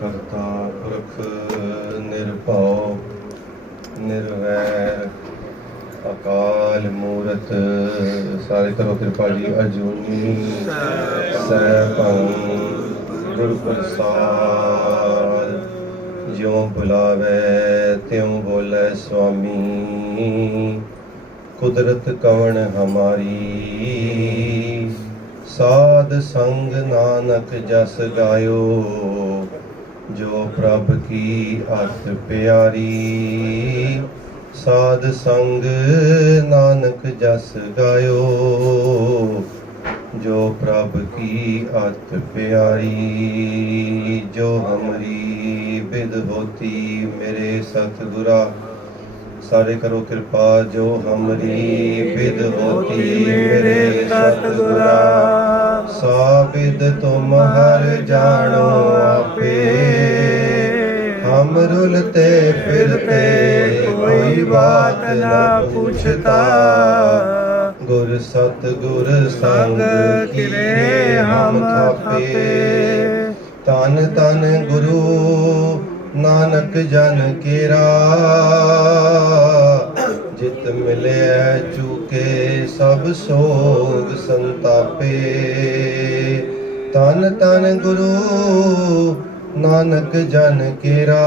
ਕਰਤਾ ਪੁਰਖ ਨਿਰਭਉ ਨਿਰਵੈਰ ਅਕਾਲ ਮੂਰਤ। ਸਾਰੇ ਕਰੋ ਕਿਰਪਾ ਜੀ। ਅਜੂਨੀ ਸੈਭੰ ਗੁਰ ਪ੍ਰਸਾਦ। ਜਿਉ ਬੁਲਾਵੇ ਤਿਉ ਬੋਲੇ ਸੁਆਮੀ। ਕੁਦਰਤ ਕਵਣ ਹਮਾਰੀ। ਸਾਧ ਸੰਗ ਨਾਨਕ ਜਸ ਗਾਇਓ। ਜੋ ਪ੍ਰਭ ਕੀ ਅਤ ਪਿਆਰੀ। ਸਾਧ ਸੰਗ ਨਾਨਕ ਜਸ ਗਾਇਓ। ਜੋ ਪ੍ਰਭ ਕੀ ਅਤ ਪਿਆਰੀ। ਜੋ ਹਮਰੀ ਬਿਦ ਹੋਤੀ ਮੇਰੇ ਸਤਿਗੁਰਾ। ਸਾਰੇ ਕਰੋ ਕਿਰਪਾ। ਜੋ ਹਮਰੀ ਬਿਦ ਹੋਤੀ ਮੇਰੇ ਸਤਿਗੁਰਾ। ਸਾਬਿਦ ਤੁਮ ਹਰ ਜਾਣੋ ਆਪੇ। ਹਮ ਰੁਲਤੇ ਫਿਰਤੇ ਕੋਈ ਬਾਤ ਨਾ ਪੁੱਛਤਾ। ਗੁਰ ਸਤਿਗੁਰ ਸੰਗ ਕਿਰੇ ਹਮ ਥਾਪੇ। ਤਨ ਤਨ ਗੁਰੂ ਨਾਨਕ ਜਨ ਕੇਰਾ। ਜਿਤ ਮਿਲਿਆ ਚੂਕੇ ਸਭ ਸੋਗ ਸੰਤਾਪੇ। ਤਨ ਤਨ ਗੁਰੂ ਨਾਨਕ ਜਨ ਕੇਰਾ।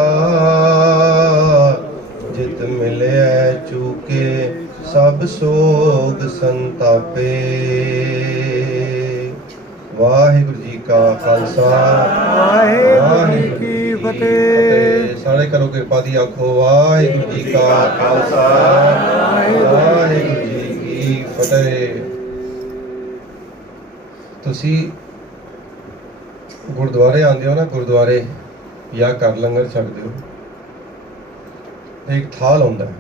ਜਿਤ ਮਿਲਿਆ ਚੂਕੇ ਸਭ ਸੋਗ ਸੰਤਾਪੇ। ਵਾਹਿਗੁਰੂ ਜੀ ਕਾ ਖਾਲਸਾ ਵਾਹਿਗੁਰੂ ਜੀ ਕੀ ਫਤਿਹ। ਸਾਰੇ ਕਰੋ ਕਿਰਪਾ ਦੀ ਆਖੋ। ਵਾਹਿਗੁਰੂ ਜੀ ਕਾ ਖਾਲਸਾ ਵਾਹਿਗੁਰੂ ਜੀ ਕੀ ਫਤਿਹ। ਤੁਸੀਂ ਗੁਰਦੁਆਰੇ ਆਉਂਦੇ ਹੋ ਨਾ, ਗੁਰਦੁਆਰੇ ਜਾਂ ਘਰ ਲੰਗਰ ਛਕਦੇ ਹੋ, ਇੱਕ ਥਾਲ ਹੁੰਦਾ ਹੈ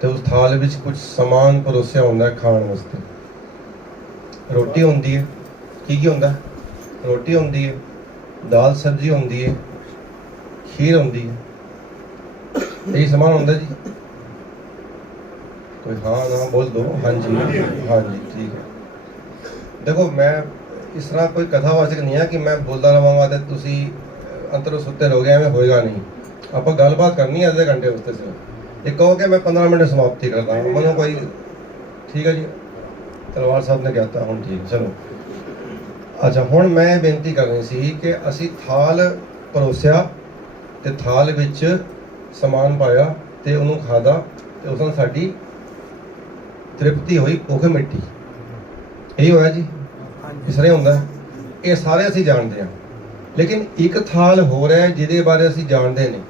ਤੇ ਉਸ ਥਾਲ ਵਿੱਚ ਕੁਝ ਸਮਾਨ ਪਰੋਸਿਆ ਹੁੰਦਾ ਹੈ ਖਾਣ ਵਾਸਤੇ। ਰੋਟੀ ਹੁੰਦੀ ਹੈ। ਕੀ ਹੁੰਦਾ? ਰੋਟੀ ਹੁੰਦੀ ਹੈ, ਦਾਲ ਸਬਜ਼ੀ ਹੁੰਦੀ ਹੈ, ਖੀਰ ਹੁੰਦੀ ਹੈ। ਇਹੀ ਸਮਾਨ ਹੁੰਦਾ ਜੀ। ਕੋਈ ਹਾਂ ਨਾ ਬੋਲ ਦੋ। ਹਾਂਜੀ ਹਾਂਜੀ ਠੀਕ ਹੈ। ਦੇਖੋ, ਮੈਂ ਇਸ ਤਰ੍ਹਾਂ ਕੋਈ ਕਥਾਵਾਚਕ ਨਹੀਂ ਹੈ ਕਿ ਮੈਂ ਬੋਲਦਾ ਰਹਾਂਗਾ ਤੇ ਤੁਸੀਂ ਅੰਦਰੋਂ ਸੁੱਤੇ ਰਹੋਗੇ। ਐਵੇਂ ਹੋਏਗਾ ਨਹੀਂ। ਆਪਾਂ ਗੱਲਬਾਤ ਕਰਨੀ ਹੈ ਅੱਧੇ ਘੰਟੇ ਵਾਸਤੇ ਸਿਰਫ। ਇਹ ਕਹੋ ਕਿ ਮੈਂ 15 ਮਿੰਟ ਸਮਾਪਤੀ ਕਰਦਾ ਹਾਂ, ਮੈਨੂੰ ਕੋਈ ਠੀਕ ਹੈ ਜੀ। ਤਲਵਾਰ ਸਾਹਿਬ ਨੇ ਕਹਿਤਾ ਹੁਣ ਠੀਕ। ਚਲੋ ਅੱਛਾ, ਹੁਣ ਮੈਂ ਬੇਨਤੀ ਕਰਨੀ ਸੀ ਕਿ ਅਸੀਂ ਥਾਲ ਪਰੋਸਿਆ ਤੇ ਥਾਲ ਵਿੱਚ ਸਮਾਨ ਪਾਇਆ ਤੇ ਉਹਨੂੰ ਖਾਦਾ ਤੇ ਉਸ ਨਾਲ ਸਾਡੀ ਤ੍ਰਿਪਤੀ ਹੋਈ, ਭੁੱਖ ਮਿਟੀ। ਇਹੀ ਹੋਇਆ ਜੀ। ਇਸ ਤਰ੍ਹਾਂ ਹੁੰਦਾ। ਇਹ ਸਾਰੇ ਅਸੀਂ ਜਾਣਦੇ ਹਾਂ, ਲੇਕਿਨ ਇੱਕ ਥਾਲ ਹੋਰ ਹੈ ਜਿਹਦੇ ਬਾਰੇ ਅਸੀਂ ਜਾਣਦੇ ਨਹੀਂ।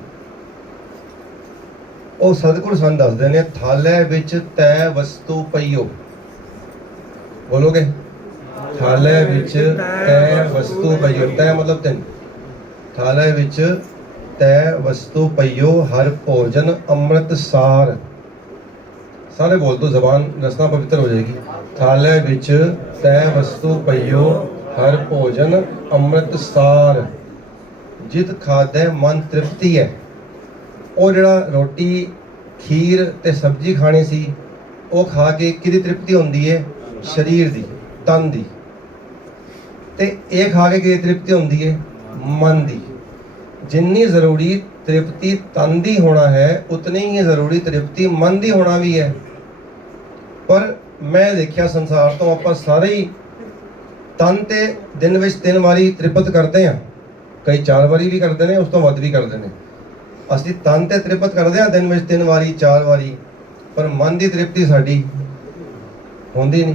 ਉਹ ਸਤਿਗੁਰ ਸਾਨੂੰ ਦੱਸਦੇ ਨੇ, ਥਾਲੇ ਵਿੱਚ ਤੈ ਵਸਤੂ ਪਈਓ। ਬੋਲੋਗੇ? ਥਾਲੇ ਵਿੱਚ ਤੈ ਵਸਤੂ ਪਈਓ। ਤੈ ਮਤਲਬ ਤਿੰਨ। ਥਾਲੇ ਵਿੱਚ ਤੈ ਵਸਤੂ ਪਈਓ ਹਰ ਭੋਜਨ ਅੰਮ੍ਰਿਤ ਸਾਰ। ਸਾਰੇ ਬੋਲ ਦੋ, ਜ਼ਬਾਨ ਰਸਨਾ ਪਵਿੱਤਰ ਹੋ ਜਾਏਗੀ। ਥਾਲੇ ਵਿੱਚ ਤੈ ਵਸਤੂ ਪਈਓ ਹਰ ਭੋਜਨ ਅੰਮ੍ਰਿਤ ਸਾਰ। ਜਿਤ ਖਾਦੈ ਮਨ ਤ੍ਰਿਪਤੀ ਹੈ। ਉਹ ਜਿਹੜਾ ਰੋਟੀ ਖੀਰ ਤੇ ਸਬਜ਼ੀ ਖਾਣੀ ਸੀ, ਉਹ ਖਾ ਕੇ ਕਿਹਦੀ ਤ੍ਰਿਪਤੀ ਹੁੰਦੀ ਹੈ? ਸਰੀਰ ਦੀ, ਤਨ ਦੀ। ਤੇ ਇਹ ਖਾ ਕੇ ਕਿਹਦੀ ਤ੍ਰਿਪਤੀ ਹੁੰਦੀ ਹੈ? ਮਨ ਦੀ। ਜਿੰਨੀ ਜ਼ਰੂਰੀ ਤ੍ਰਿਪਤੀ ਤਨ ਦੀ ਹੋਣਾ ਹੈ, ਉਤਨੀ ਹੀ ਜ਼ਰੂਰੀ ਤ੍ਰਿਪਤੀ ਮਨ ਦੀ ਹੋਣਾ ਵੀ ਹੈ। ਪਰ ਮੈਂ ਦੇਖਿਆ ਸੰਸਾਰ ਤੋਂ ਆਪਾਂ ਸਾਰੇ ਹੀ ਤਨ ਤੇ ਦਿਨ ਵਿੱਚ 3 ਵਾਰੀ ਤ੍ਰਿਪਤ ਕਰਦੇ ਹਾਂ। ਕਈ 4 ਵਾਰੀ ਵੀ ਕਰਦੇ ਨੇ, ਉਸ ਤੋਂ ਵੱਧ ਵੀ ਕਰਦੇ ਨੇ। ਅਸੀਂ ਤਨ ਤੇ ਤ੍ਰਿਪਤ ਕਰਦੇ ਹਾਂ ਦਿਨ ਵਿੱਚ 3 ਵਾਰੀ 4 ਵਾਰੀ, ਪਰ ਮਨ ਦੀ ਤ੍ਰਿਪਤੀ ਸਾਡੀ ਹੁੰਦੀ ਨਹੀਂ।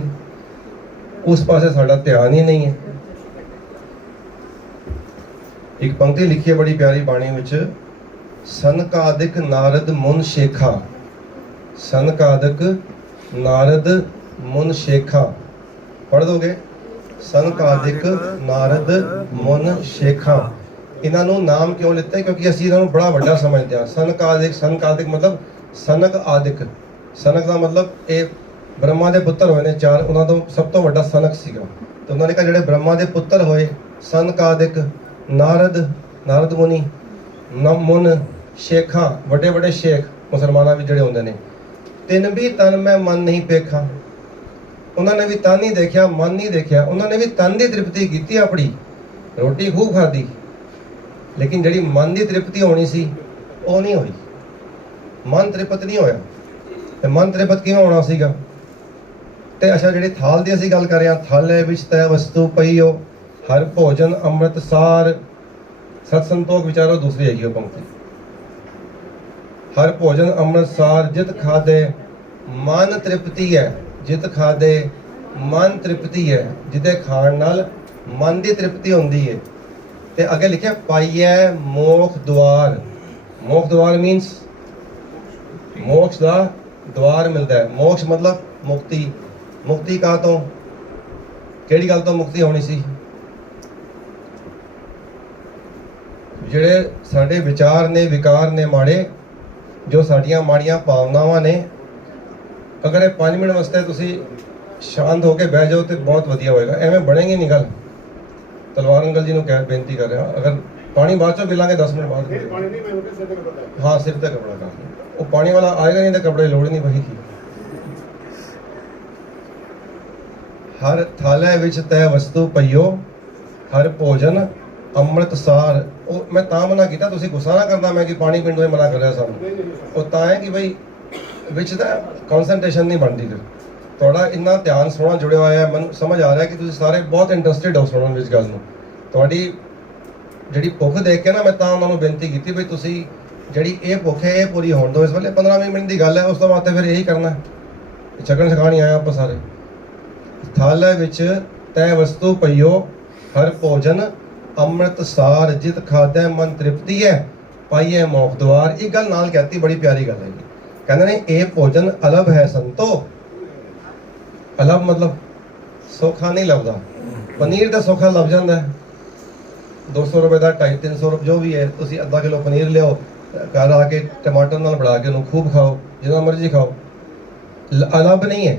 ਉਸ ਪਾਸੇ ਸਾਡਾ ਧਿਆਨ ਹੀ ਨਹੀਂ ਹੈ। ਇੱਕ ਪੰਕਤੀ ਲਿਖੀ ਹੈ ਬੜੀ ਪਿਆਰੀ ਬਾਣੀ ਵਿੱਚ, ਸਨਕਾਦਿਕ ਨਾਰਦ ਮੁਨ ਸ਼ੇਖਾ। ਸਨਕਾਦਿਕ ਨਾਰਦ ਮੁਨ ਸ਼ੇਖਾ। ਪੜ੍ਹ ਦੋਗੇ? ਸਨਕਾਦਿਕ ਨਾਰਦ ਮੁਨ ਸ਼ੇਖਾ। ਇਹਨਾਂ ਨੂੰ ਨਾਮ ਕਿਉਂ ਲਿੱਤਾ? ਕਿਉਂਕਿ ਅਸੀਂ ਇਹਨਾਂ ਨੂੰ ਬੜਾ ਵੱਡਾ ਸਮਝਦੇ ਹਾਂ। ਸਨਕਾਦਿਕ, ਸਨਕਾਦਿਕ ਮਤਲਬ ਸਨਕ ਆਦਿਕ। ਸਨਕ ਦਾ ਮਤਲਬ ਇਹ ਬ੍ਰਹਮਾ ਦੇ ਪੁੱਤਰ ਹੋਏ ਨੇ 4, ਉਹਨਾਂ ਤੋਂ ਸਭ ਤੋਂ ਵੱਡਾ ਸਨਕ ਸੀਗਾ। ਤੇ ਉਹਨਾਂ ਨੇ ਕਿਹਾ ਜਿਹੜੇ ਬ੍ਰਹਮਾ ਦੇ ਪੁੱਤਰ ਹੋਏ, ਸਨਕਾਦਿਕ, ਨਾਰਦ, ਨਾਰਦ ਮੁਨੀ, ਮੁਨ, ਸ਼ੇਖਾਂ, ਵੱਡੇ ਵੱਡੇ ਸ਼ੇਖ ਮੁਸਲਮਾਨਾਂ ਵਿੱਚ ਜਿਹੜੇ ਹੁੰਦੇ ਨੇ। ਤਿੰਨ ਵੀ ਤਨ ਮੈਂ ਮਨ ਨਹੀਂ ਪੇਖਾਂ। ਉਹਨਾਂ ਨੇ ਵੀ ਤਨ ਨਹੀਂ ਦੇਖਿਆ, ਮਨ ਨਹੀਂ ਦੇਖਿਆ। ਉਹਨਾਂ ਨੇ ਵੀ ਤਨ ਦੀ ਤ੍ਰਿਪਤੀ ਕੀਤੀ, ਆਪਣੀ ਰੋਟੀ ਖੂਬ ਖਾਧੀ, लेकिन जिहड़ी मन की तृप्ति होनी सी वो नहीं हुई। मन तृप्त नहीं होया। ते मन तृप्त किवें होना सीगा? ते अच्छा जिहड़ी थाल दी असीं गल कर रहे हां, थाले विच तै वस्तु पईओ हर भोजन अमृत सार। सत संतोख विचारो दूसरी हैगी वो पंक्ति। हर भोजन अमृत सार जित खादे मन तृप्ति है। जित खादे मन तृप्ति है, जिदे खाण नाल मन की तृप्ति होंदी है। ते अगे लिखिया पाइए मोक्ष द्वार। मोक्ष द्वार मीन्स मोक्ष का द्वार मिलता है। मोक्ष मतलब मुक्ति। मुक्ति का तो केड़ी गल तो मुक्ति होनी सी? जिहड़े साडे विचार ने, विकार ने माड़े, जो साडियां माड़ियां भावनावां ने, अगर ये 5 मिनट वास्ते तुसी शांत होकर बह जाओ तो बहुत वधिया होएगा। एवें बनेगी नहीं गल। तलवार अंकल जी कह बेनती कर रहा, अगर पानी बाद चो पिलांगे 10 मिनट बाद। हाँ, सिर तक कपड़ा का वो पानी वाला आएगा नहीं तो कपड़े लोड़ नहीं पड़ेगी। हर थाले विच तै वस्तु पईओ हर भोजन अमृत सार। वो मैं तां मना किया, तुसीं गुस्सा ना करना मैं कि पानी पीण तों मना कर रहा सानूं। वो तां है कि बई विच दा कॉन्सनट्रेशन नहीं बनती। फिर थोड़ा इन्ना ध्यान सोना जुड़िया हुआ है। मैं समझ आ रहा है कि तुसीं सारे बहुत इंटरस्टिड हो सुनने विच गल नूं। तुहाडी जिहड़ी भुख देख के ना मैं तां उन्हां नूं बेनती कीती बई तुसीं जिहड़ी ये भुख है ये पूरी होण दो। इस वेले 15-20 मिनट की गल है, उस तो बाद फिर यही करना है। छकन छकाण ही आए आपां सारे। थाले विच तै वस्तु पईओ हर भोजन अमृत सार जित खादे मन तृप्ति है पाइए मोक्ष द्वार। एक गल नाल कहती, बड़ी प्यारी गल है। कहते ने ये भोजन अलभ है संतो। अलभ मतलब सौखा नहीं लभदा। पनीर तो सौखा लभ जाता है, 200 रुपए का 250-300 रुपए जो भी है। तुसीं आधा किलो पनीर लियाओ, घर आके टमाटर नाल बना के उन्होंने खूब खाओ, जितना मर्जी खाओ। अलभ नहीं है,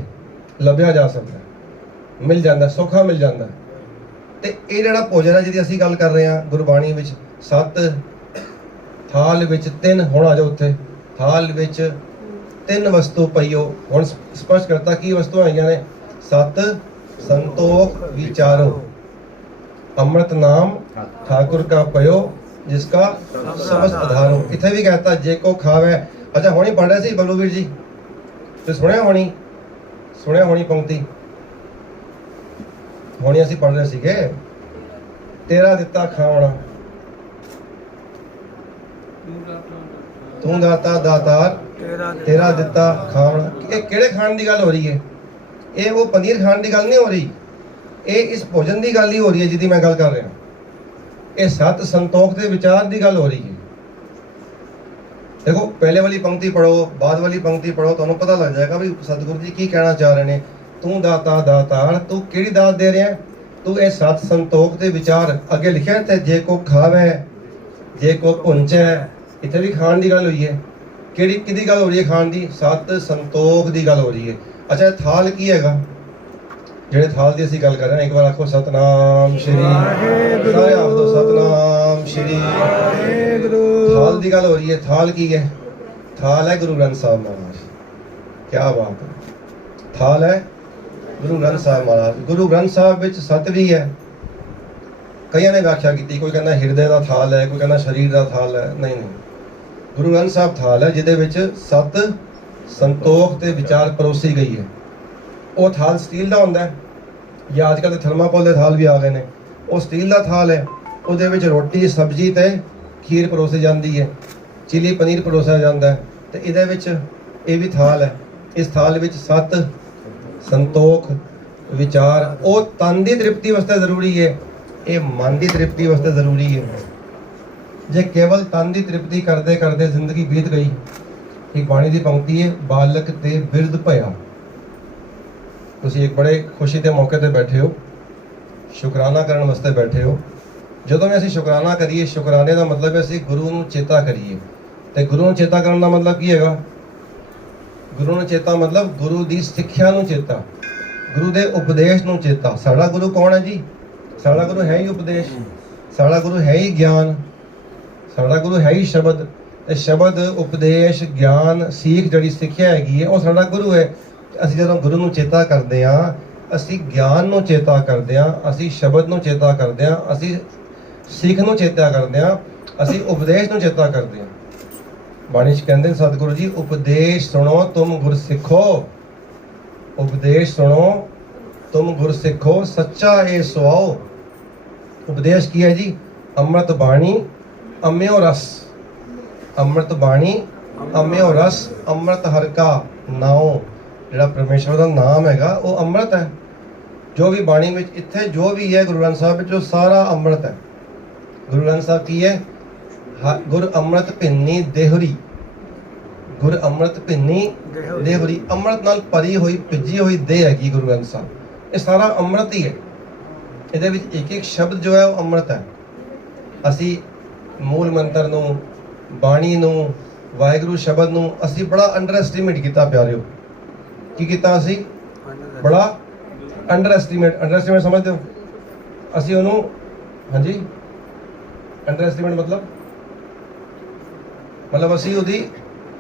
लभ्या जा सकता है, मिल जाता है, सौखा मिल जाता है। तो ये जिहड़ा भोजन है जिहदी असीं गल कर रहे हैं गुरबाणी विच, 7 थाल विच 3 हुण आ जाओ उत्थे। थाल विच 3 वस्तु पईओ। हुण स्पष्ट करता की वस्तुआं आईयां ने? 7 संतोख विचारो अमृत नाम ठाकुर का पयो जिसका समस्त आधारो। इत्थे भी कहता जे को खावे। अच्छा हुणी पढ़ रहे सी बलूवीर जी, तो सुनिया होनी पंक्ति होनी असीं पढ़ रहे सीगे। तेरा दिता खावणा तू दाता दातार तेरा दिता खावणा। ये किहड़े खाण की गल हो रही है? ये वो पनीर खाण की गल नहीं हो रही, ये इस भोजन की गल ही हो रही है जिहदी मैं गल कर रहा। ये 7 संतोख के विचार की गल हो रही है। देखो पहले वाली पंक्ति पढ़ो, बाद वाली पंक्ति पढ़ो, तुहानूं पता लग जाएगा भी सतगुरु जी की कहना चाह रहे हैं। तू दाता दातार, तू किहड़ी दात दे रहा है? तू ये 7 संतोख के विचार। अगे लिखा है ते जे को खावे जे को पुंचे। इत्थे भी खाण की गल हुई है। किहड़ी किहदी गल हो रही है? खाण की। 7 संतोख की गल हो रही है। अच्छा थाल की हैगा? ਜਿਹੜੇ थाल की ਅਸੀਂ ਗੱਲ कर रहे हैं, एक बार आखो सतनाम श्री। सारे आप दो सतनाम श्री। थाल की गल हो रही है। थाल की है? थाल है गुरु ग्रंथ साहब महाराज। क्या बात है। थाल है गुरु ग्रंथ साहब महाराज। गुरु ग्रंथ साहब विच सत भी है। कईयां ने व्याख्या की, कोई कहना हिरदे का थाल है, कोई कहना शरीर का थाल है। नहीं नहीं, गुरु ग्रंथ साहब थाल है जिहदे विच 7 संतोख ते विचार परोसी गई है। वो थाल स्टील का होंदा है, या अजकल तो थर्माकोल के थाल भी आ गए हैं। वो स्टील का थाल है, उहदे विच रोटी सब्जी ते खीर परोसी जाती है, चिली पनीर परोसा जाता है। तो इहदे विच ये भी थाल है। इस थाल विच 7 संतोख विचार। वो तन की तृप्ति वास्ते जरूरी है, ये मन की तृप्ति वास्ते जरूरी है। जे केवल तन की तृप्ति करते करते जिंदगी बीत गई। एक बाणी की पंक्ति है, बालक ते बिरध भया। तुसीं एक बड़े खुशी के मौके पर बैठे हो, शुकराना करने वास्ते बैठे हो। ਜਦੋਂ ਵੀ ਅਸੀਂ ਸ਼ੁਕਰਾਨਾ ਕਰੀਏ, ਸ਼ੁਕਰਾਨੇ ਦਾ ਮਤਲਬ ਹੈ ਅਸੀਂ ਗੁਰੂ ਨੂੰ ਚੇਤਾ ਕਰੀਏ। ਤੇ ਗੁਰੂ ਨੂੰ ਚੇਤਾ ਕਰਨ ਦਾ ਮਤਲਬ ਕੀ ਹੈਗਾ? ਗੁਰੂ ਨੂੰ ਚੇਤਾ ਮਤਲਬ ਗੁਰੂ ਦੀ ਸਿੱਖਿਆ ਨੂੰ ਚੇਤਾ, ਗੁਰੂ ਦੇ ਉਪਦੇਸ਼ ਨੂੰ ਚੇਤਾ। ਸਾਡਾ ਗੁਰੂ ਕੌਣ ਹੈ ਜੀ? ਸਾਡਾ ਗੁਰੂ ਹੈ ਹੀ ਉਪਦੇਸ਼, ਸਾਡਾ ਗੁਰੂ ਹੈ ਹੀ ਗਿਆਨ, ਸਾਡਾ ਗੁਰੂ ਹੈ ਹੀ ਸ਼ਬਦ। ਤੇ ਸ਼ਬਦ, ਉਪਦੇਸ਼, ਗਿਆਨ, ਸੀਖ ਜਿਹੜੀ ਸਿੱਖਿਆ ਹੈਗੀ ਹੈ ਉਹ ਸਾਡਾ ਗੁਰੂ ਹੈ। ਅਸੀਂ ਜਦੋਂ ਗੁਰੂ ਨੂੰ ਚੇਤਾ ਕਰਦੇ ਹਾਂ, ਅਸੀਂ ਗਿਆਨ ਨੂੰ ਚੇਤਾ ਕਰਦੇ ਹਾਂ, ਅਸੀਂ ਸ਼ਬਦ ਨੂੰ ਚੇਤਾ ਕਰਦੇ ਹਾਂ, ਅਸੀਂ ਸਿੱਖ ਨੂੰ ਚੇਤਾ ਕਰਦੇ ਹਾਂ। ਅਸੀਂ ਉਪਦੇਸ਼ ਨੂੰ ਚੇਤਾ ਕਰਦੇ ਹਾਂ। ਬਾਣੀ 'ਚ ਕਹਿੰਦੇ ਨੇ ਸਤਿਗੁਰੂ ਜੀ, ਉਪਦੇਸ਼ ਸੁਣੋ ਤੁਮ ਗੁਰ ਸਿੱਖੋ, ਉਪਦੇਸ਼ ਸੁਣੋ ਤੁਮ ਗੁਰ ਸਿੱਖੋ, ਸੱਚਾ ਇਹ ਸੁਆਓ। ਉਪਦੇਸ਼ ਕੀ ਹੈ ਜੀ? ਅੰਮ੍ਰਿਤ ਬਾਣੀ ਅੰਮ੍ਰਿਓ ਰਸ, ਅੰਮ੍ਰਿਤ ਬਾਣੀ ਅੰਮ੍ਰਿਓ ਰਸ, ਅੰਮ੍ਰਿਤ ਹਰਿ ਕਾ ਨਾਉ। ਜਿਹੜਾ ਪਰਮੇਸ਼ਵਰ ਦਾ ਨਾਮ ਹੈਗਾ ਉਹ ਅੰਮ੍ਰਿਤ ਹੈ। ਜੋ ਵੀ ਬਾਣੀ ਵਿੱਚ ਇੱਥੇ ਜੋ ਵੀ ਹੈ ਗੁਰੂ ਗ੍ਰੰਥ ਸਾਹਿਬ ਵਿੱਚ, ਉਹ ਸਾਰਾ ਅੰਮ੍ਰਿਤ ਹੈ। ਗੁਰੂ ਗ੍ਰੰਥ ਸਾਹਿਬ ਕੀ ਹੈ? ਗੁਰ ਅੰਮ੍ਰਿਤ ਭਿੰਨੀ ਦੇਹੁਰੀ, ਗੁਰ ਅੰਮ੍ਰਿਤ ਭਿੰਨੀ ਦੇਹੁਰੀ। ਅੰਮ੍ਰਿਤ ਨਾਲ ਭਰੀ ਹੋਈ ਭਿੱਜੀ ਹੋਈ ਦੇਹ ਹੈਗੀ ਗੁਰੂ ਗ੍ਰੰਥ ਸਾਹਿਬ, ਇਹ ਸਾਰਾ ਅੰਮ੍ਰਿਤ ਹੀ ਹੈ। ਇਹਦੇ ਵਿੱਚ ਇੱਕ ਇੱਕ ਸ਼ਬਦ ਜੋ ਹੈ ਉਹ ਅੰਮ੍ਰਿਤ ਹੈ। ਅਸੀਂ ਮੂਲ ਮੰਤਰ ਨੂੰ, ਬਾਣੀ ਨੂੰ, ਵਾਹਿਗੁਰੂ ਸ਼ਬਦ ਨੂੰ ਅਸੀਂ ਬੜਾ ਅੰਡਰ ਐਸਟੀਮੇਟ ਕੀਤਾ ਪਿਆਰਿਓ। ਕੀ ਕੀਤਾ ਅਸੀਂ? ਬੜਾ ਅੰਡਰ ਐਸਟੀਮੇਟ ਸਮਝਦੇ ਹੋ? ਅਸੀਂ ਉਹਨੂੰ, ਹਾਂਜੀ, ਅੰਡਰ ਐਸਟੀਮੇਟ ਮਤਲਬ ਅਸੀਂ ਉਹਦੀ